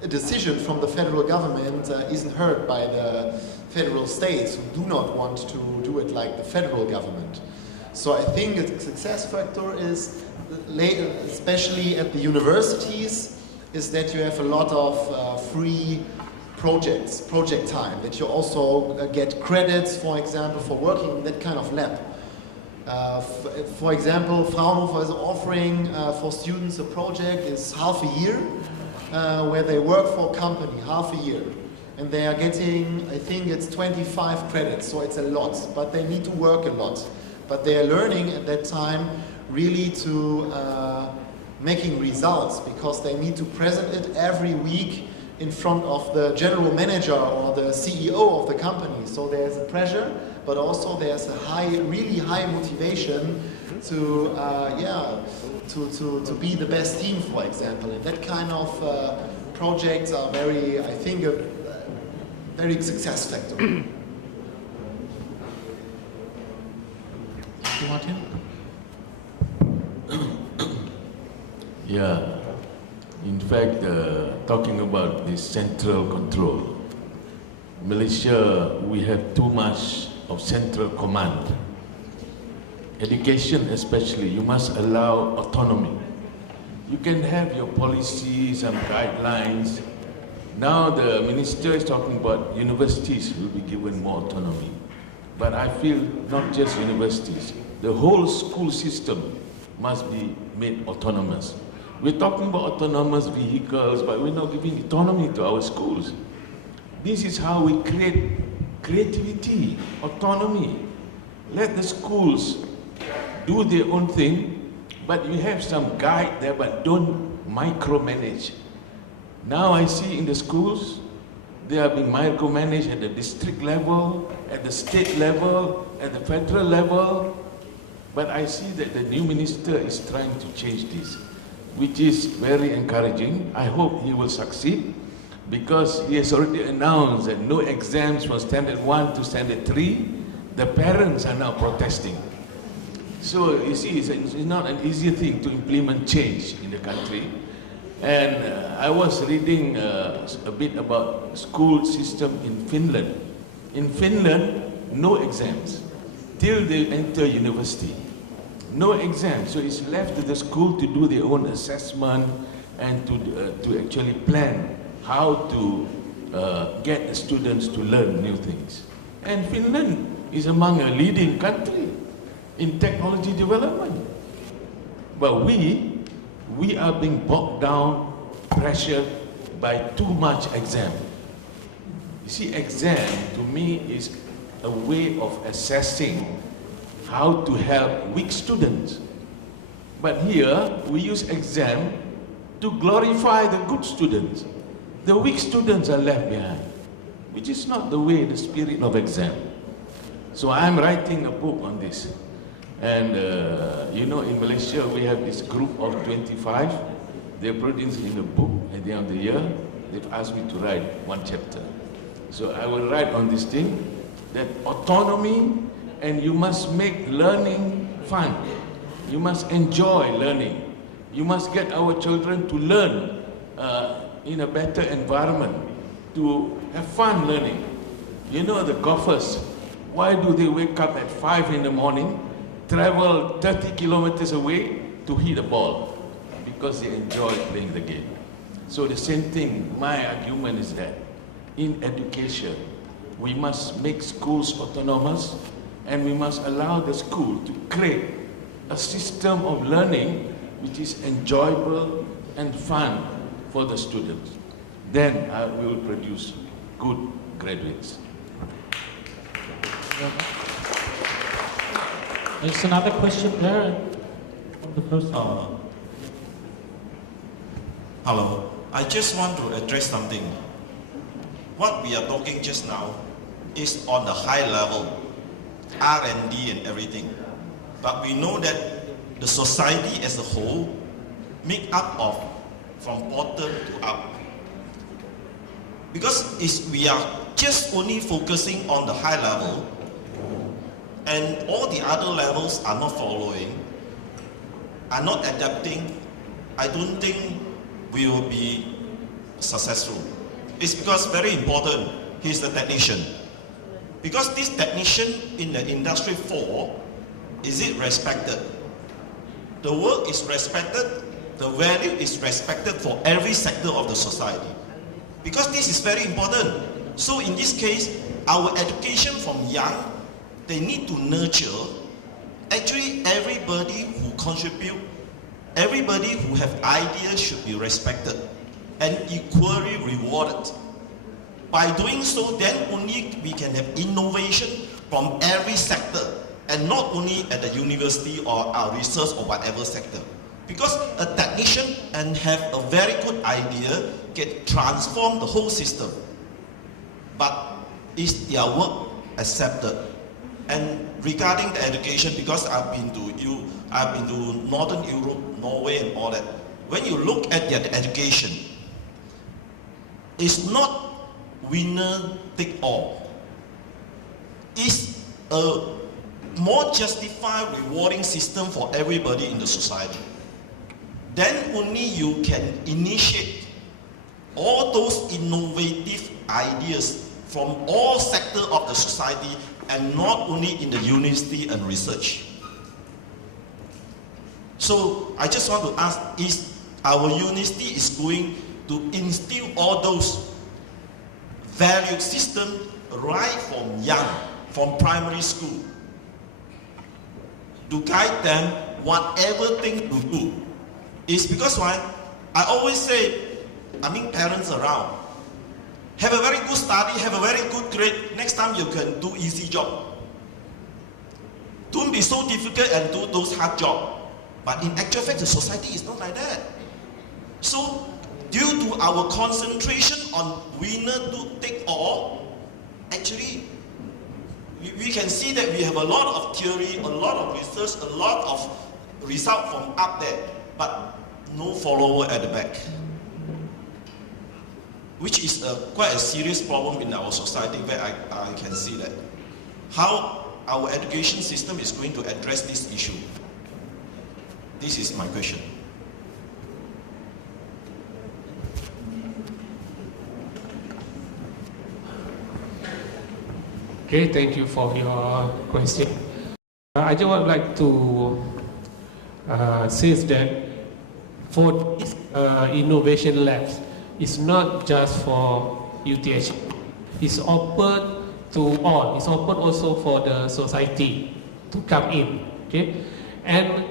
a decision from the federal government isn't heard by the federal states who do not want to do it like the federal government. So I think a success factor is, especially at the universities, is that you have a lot of free projects, project time, that you also get credits, for example, for working in that kind of lab. For example, Fraunhofer is offering for students a project, is half a year, where they work for a company, half a year. And they are getting, I think it's 25 credits, so it's a lot, but they need to work a lot. But they are learning at that time really to making results, because they need to present it every week in front of the general manager or the CEO of the company. So there's a pressure, but also there's a really high motivation to to be the best team, for example. And that kind of projects are very, I think, a very success factor. Thank you, Martin. Yeah, in fact, talking about this central control, Malaysia, we have too much of central command. Education especially, you must allow autonomy. You can have your policies and guidelines. Now the minister is talking about universities will be given more autonomy. But I feel not just universities, the whole school system must be made autonomous. We're talking about autonomous vehicles, but we're not giving autonomy to our schools. This is how we create creativity, autonomy. Let the schools do their own thing, but you have some guide there, but don't micromanage. Now I see in the schools, they are being micromanaged at the district level, at the state level, at the federal level. But I see that the new minister is trying to change this, which is very encouraging. I hope he will succeed, because he has already announced that no exams from standard 1 to standard 3. The parents are now protesting. So you see, it's not an easy thing to implement change in the country. And I was reading a bit about school system in Finland. In Finland, no exams till they enter university. No exams, so it's left to the school to do their own assessment and to actually plan how to get the students to learn new things. And Finland is among a leading country in technology development. But we are being bogged down, pressured by too much exam. You see, exam to me is a way of assessing how to help weak students. But here, we use exam to glorify the good students. The weak students are left behind, which is not the way, the spirit of exam. So I'm writing a book on this. And you know, in Malaysia, we have this group of 25. They're producing a book at the end of the year. They've asked me to write one chapter. So I will write on this thing, that autonomy, and you must make learning fun. You must enjoy learning. You must get our children to learn in a better environment, to have fun learning. You know, the golfers, why do they wake up at 5 in the morning, travel 30 kilometers away to hit a ball? Because they enjoy playing the game. So the same thing, my argument is that in education, we must make schools autonomous, and we must allow the school to create a system of learning which is enjoyable and fun for the students. Then we will produce good graduates. There's another question there. The person. Hello. I just want to address something. What we are talking just now is on the high level, R&D and everything. But we know that the society as a whole make up of from bottom to up. Because we are just only focusing on the high level, and all the other levels are not following, are not adapting, I don't think we will be successful. It's because very important, he's the technician. Because this technician in the industry 4, is it respected? The work is respected, the value is respected for every sector of the society. Because this is very important. So in this case, our education from young, they need to nurture actually everybody who contribute, everybody who have ideas should be respected and equally rewarded. By doing so, then only we can have innovation from every sector, and not only at the university or our research or whatever sector. Because a technician and have a very good idea can transform the whole system. But is their work accepted? And regarding the education, because I've been to Northern Europe, Norway and all that, when you look at their education, it's not winner take all. It's a more justified, rewarding system for everybody in the society. Then only you can initiate all those innovative ideas from all sectors of the society, and not only in the university and research. So I just want to ask, is our university is going to instill all those value system right from young, from primary school, to guide them whatever thing to do? It's because why? I always say, parents around, have a very good study, have a very good grade, next time you can do easy job. Don't be so difficult and do those hard job. But in actual fact, the society is not like that. So, due to our concentration on winner to take all, actually, we can see that we have a lot of theory, a lot of research, a lot of result from up there, but no follower at the back, which is quite a serious problem in our society, where I can see that. How our education system is going to address this issue? This is my question. Okay, thank you for your question. I just would like to say that for this innovation labs, it's not just for UTH. It's open to all. It's open also for the society to come in. Okay, and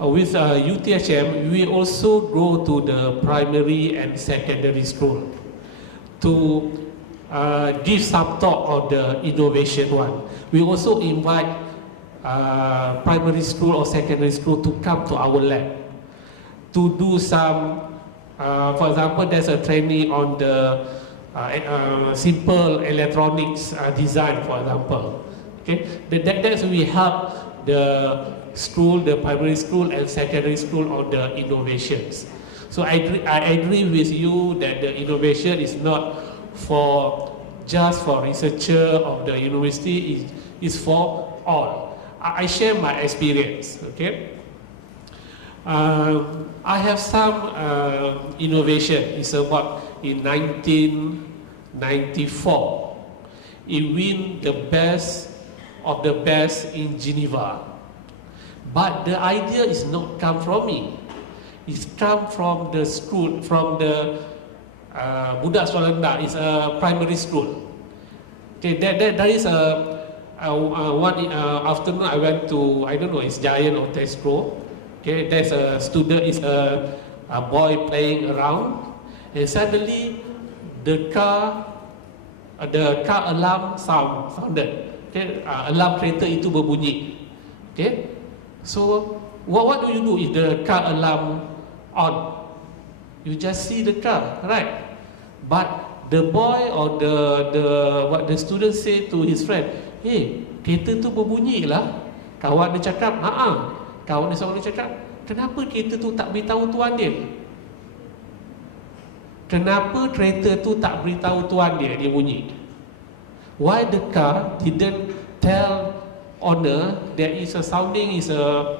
with UTHM, we also go to the primary and secondary school to give some talk on the innovation one. We also invite primary school or secondary school to come to our lab to do some, for example, there's a training on the simple electronics design, for example. Okay, that's we help the school, the primary school and secondary school on the innovations. So I agree with you that the innovation is not for just for researcher of the university, is for all. I share my experience. Okay, I have some innovation. It's about in 1994. It win the best of the best in Geneva. But the idea is not come from me. It's come from the school, from the Budak Sekolah Rendah. It's a primary school. Okay, there is one afternoon I went to, I don't know, it's Giant or Tesco. Okay, there's a student, is a boy playing around, and suddenly the car alarm sounded. Okay, alarm kereta itu berbunyi. Okay, so what do you do if the car alarm on? You just see the car, right? But the boy or the student say to his friend, hey, kereta tu berbunyi lah. Kawan dia cakap, kawan dia seorang cakap, kenapa kereta tu tak beritahu tuan dia? Kenapa kereta tu tak beritahu tuan dia, dia bunyi? Why the car didn't tell owner there is a sounding, is a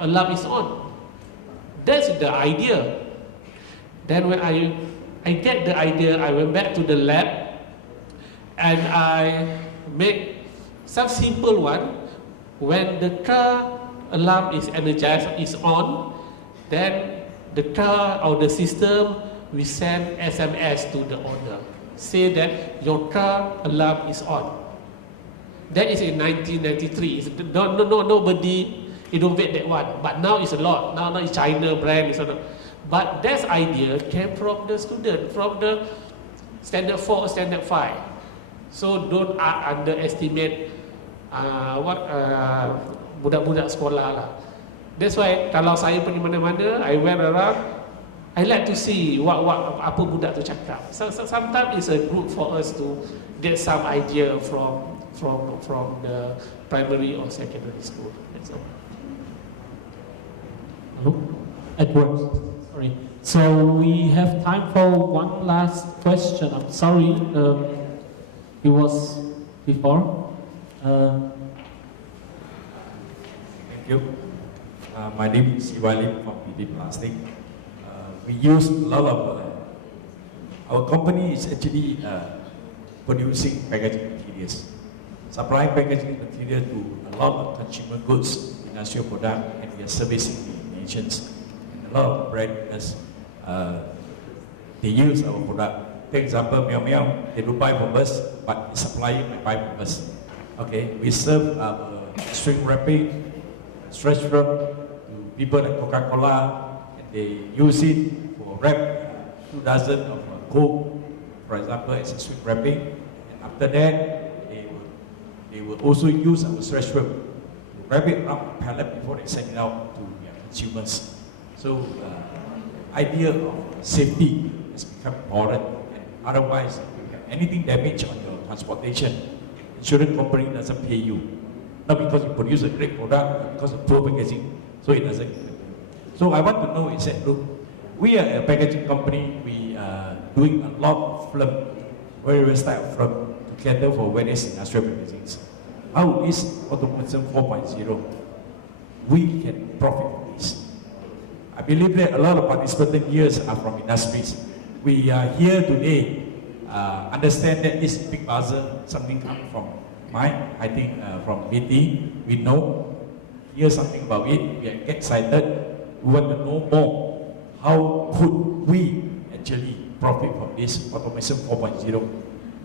alarm is on? That's the idea. Then when I get the idea, I went back to the lab and I make some simple one. When the car alarm is energized, is on, then the car or the system will send SMS to the owner, say that your car alarm is on. That is in 1993. Nobody innovate that one, but now it's a lot. Now it's China brand. But that idea came from the student, from the standard 4, standard 5. So don't underestimate budak-budak sekolah lah. That's why kalau saya pergi mana-mana, I went around, I like to see apa budak tu cakap. So sometimes it's a good for us to get some idea from the primary or secondary school. That's all. Hello? Edward. Sorry. So we have time for one last question. I'm sorry, it was before. Thank you. My name is Iwali from PD Plastic. We use a lot of, our company is actually producing packaging materials, supplying packaging material to a lot of consumer goods, industrial product, and we are servicing the nations. And a lot of brands, they use our product. For example, Meow Meow, they don't buy from us, but supplying and buy from us. Okay, we serve string wrapping, stretch wrap to people like Coca-Cola, and they use it for wrap 2 dozen of Coke, for example, as a string wrapping. And after that, they will also use our stretch wrap to wrap it around a pallet before they send it out to their consumers. So, idea of safety has become important. And otherwise, if you have anything damage on your transportation, insurance company doesn't pay you. Not because you produce a great product, but because of poor packaging. So it doesn't. So I want to know, is that, look, we are a packaging company, we are doing a lot of film, various type of film to cater for various industrial packagings. How is Automation 4.0? We can profit from this. I believe that a lot of participants here are from industries. We are here today, understand that this big buzzer, something comes from mine, I think from BT, we know, hear something about it, we get excited, we want to know more. How could we actually profit from this Automation 4.0?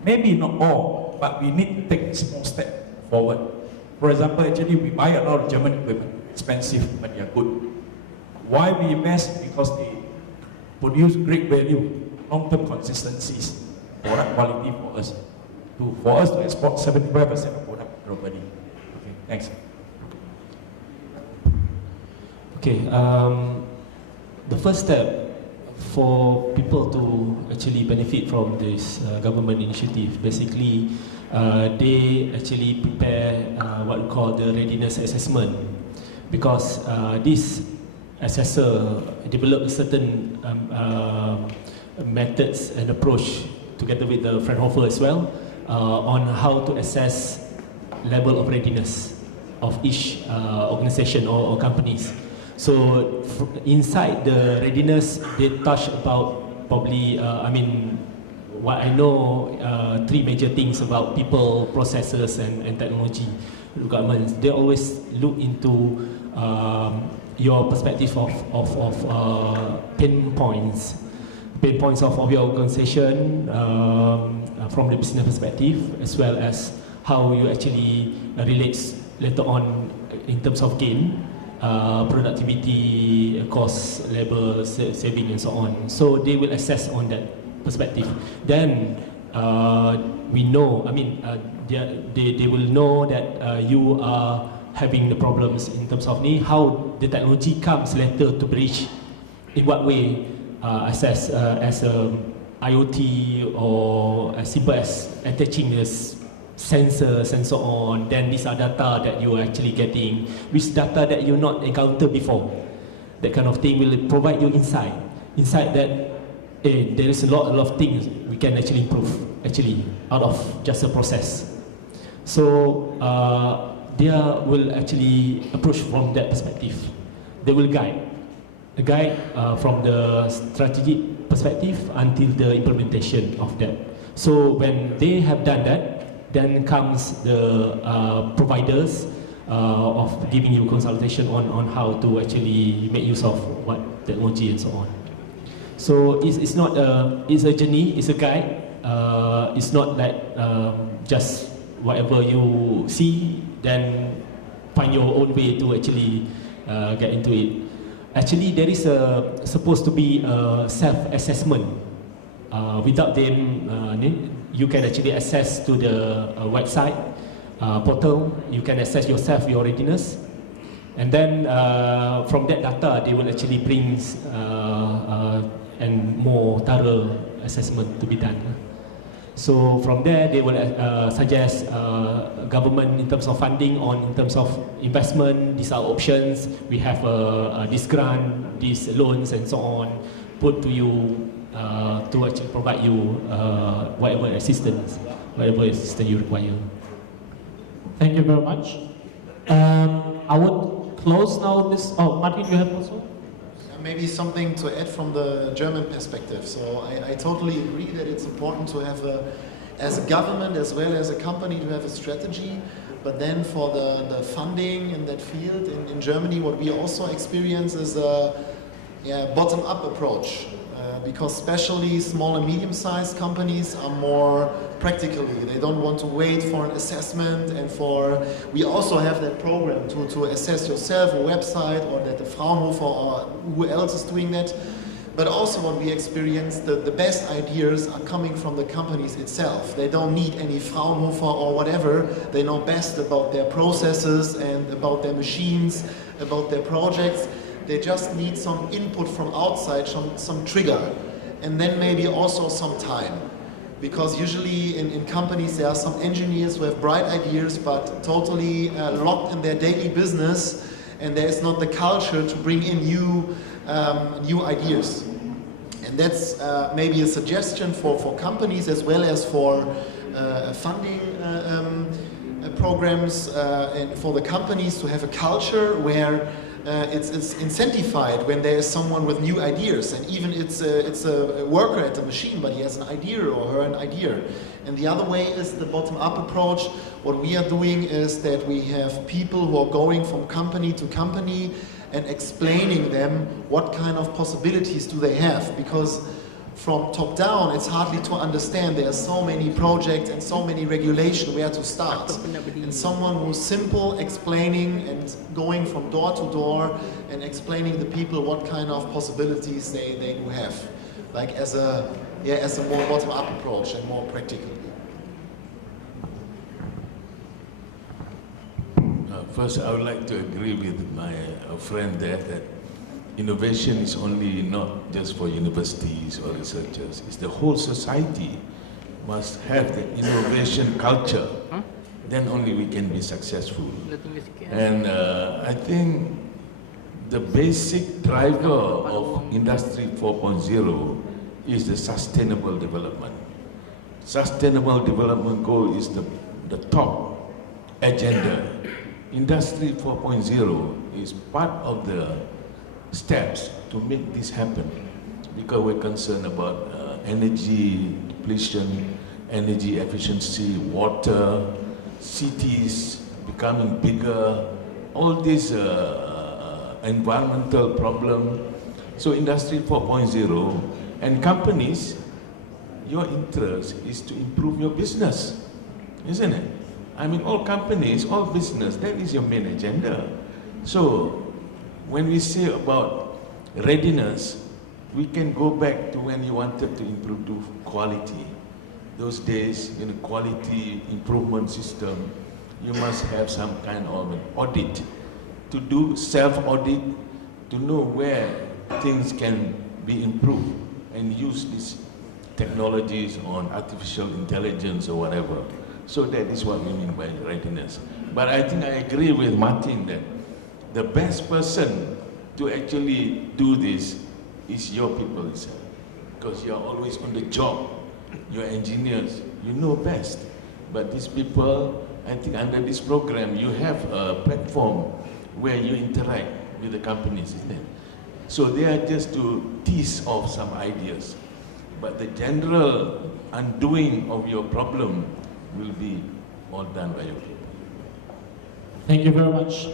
Maybe not all, but we need to take a small step forward. For example, actually we buy a lot of German equipment, expensive, but they are good. Why we invest? Because they produce great value, long-term consistencies, product quality for us. For us to export 75% of product globally. Okay, thanks. Okay, the first step for people to actually benefit from this government initiative, basically, they actually prepare what we call the readiness assessment, because this assessor developed certain methods and approach together with the Franhoufer as well on how to assess level of readiness of each organization or companies. So inside the readiness, they touch about probably, what I know, 3 major things about people, processes, and technology requirements. They always look into your perspective of pain points of your organization from the business perspective, as well as how you actually relates later on in terms of gain, productivity, cost, labor, saving, and so on. So they will assess on that perspective. Then we know, they will know that you are having the problems in terms of how the technology comes later to bridge, in what way, assess as a IoT, or as simple as attaching this sensors and so on. Then these are data that you are actually getting, which data that you not encountered before. That kind of thing will provide you insight that there is a lot of things we can actually improve out of just a process. So they will actually approach from that perspective. They will guide from the strategic perspective until the implementation of that. So when they have done that, then comes the providers of giving you consultation on how to actually make use of what technology and so on. So it's not it's a journey, it's a guide. It's not like just whatever you see, then find your own way to actually get into it. Actually, there is supposed to be a self-assessment. Without them, you can actually access to the website portal. You can assess yourself, your readiness, and then from that data, they will actually bring and more thorough assessment to be done. So from there, they will suggest government in terms of funding, in terms of investment. These are options. We have this grant, these loans, and so on, put to you to actually provide you whatever assistance you require. Thank you very much. I would close now this. Oh, Martin, you have also? Maybe something to add from the German perspective. So I totally agree that it's important to have as a government as well as a company to have a strategy. But then for the funding in that field in Germany, what we also experience is a bottom-up approach. Because especially small and medium-sized companies are more practically. They don't want to wait for an assessment, and we also have that program to assess yourself, a website, or that the Fraunhofer or who else is doing that. But also what we experience, the best ideas are coming from the companies itself. They don't need any Fraunhofer or whatever. They know best about their processes and about their machines, about their projects. They just need some input from outside, some trigger, and then maybe also some time. Because usually in companies there are some engineers who have bright ideas but totally locked in their daily business, and there is not the culture to bring in new ideas. And that's maybe a suggestion for companies as well as for funding programs and for the companies to have a culture where it's incentivized when there is someone with new ideas, and even it's a worker at the machine, but he has an idea or her an idea. And the other way is the bottom-up approach. What we are doing is that we have people who are going from company to company and explaining them what kind of possibilities do they have, because from top down it's hardly to understand. There are so many projects and so many regulations where to start. And someone who's simple explaining and going from door to door and explaining the people what kind of possibilities they do have, like as a more bottom-up approach and more practical. First, I would like to agree with my friend there that innovation is only not just for universities or researchers. It's the whole society must have the innovation culture. Then only we can be successful. And I think the basic driver of Industry 4.0 is the sustainable development. Sustainable development goal is the top agenda. Industry 4.0 is part of the steps to make this happen, because we're concerned about energy depletion, energy efficiency, water, cities becoming bigger, all these environmental problems. So Industry 4.0 and companies, your interest is to improve your business, isn't it? I mean, all companies, all business, that is your main agenda. So when we say about readiness, we can go back to when you wanted to improve quality. Those days, in a quality improvement system, you must have some kind of an audit, to do self-audit, to know where things can be improved, and use these technologies on artificial intelligence or whatever. So that is what we mean by readiness. But I think I agree with Martin that the best person to actually do this is your people itself, because you are always on the job. You're engineers, you know best. But these people, I think under this program, you have a platform where you interact with the companies, isn't it? So they are just to tease off some ideas. But the general undoing of your problem will be all done by your people. Thank you very much.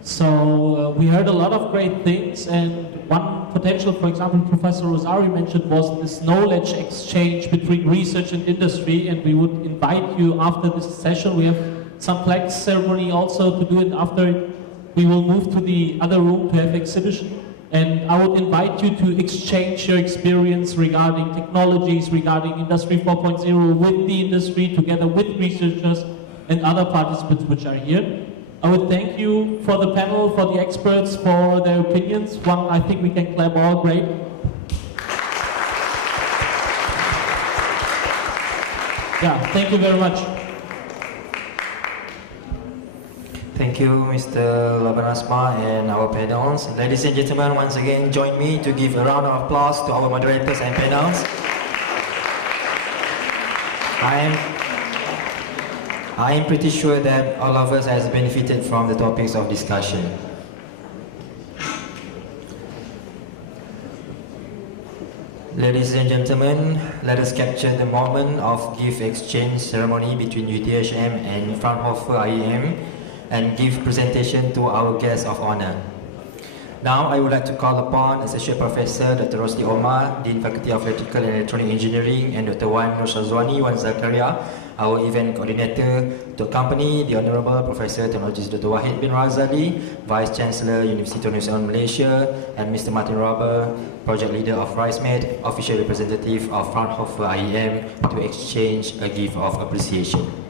So we heard a lot of great things, and one potential, for example, Professor Rosari mentioned was this knowledge exchange between research and industry, and we would invite you after this session. We have some plaque ceremony also to do it after. We will move to the other room to have exhibition, and I would invite you to exchange your experience regarding technologies, regarding Industry 4.0 with the industry, together with researchers and other participants which are here. I would thank you for the panel, for the experts, for their opinions. One, I think we can clap all great. Yeah, thank you very much. Thank you, Mr. Labanasma and our panels. Ladies and gentlemen, once again, join me to give a round of applause to our moderators and panels. I am pretty sure that all of us has benefited from the topics of discussion. Ladies and gentlemen, let us capture the moment of gift exchange ceremony between UTHM and Franhoufer IAME and give presentation to our guest of honor. Now I would like to call upon Associate Professor Dr. Rosli Omar, Dean Faculty of Electrical and Electronic Engineering, and Dr. Wan Nursazwani Wan Zakaria, our event coordinator, to accompany the Honorable Professor Technologist Dr. Wahid bin Razali, Vice Chancellor, University of New Zealand, Malaysia, and Mr. Martin Robber, Project Leader of RiceMed, Official Representative of Franhoufer IAM, to exchange a gift of appreciation.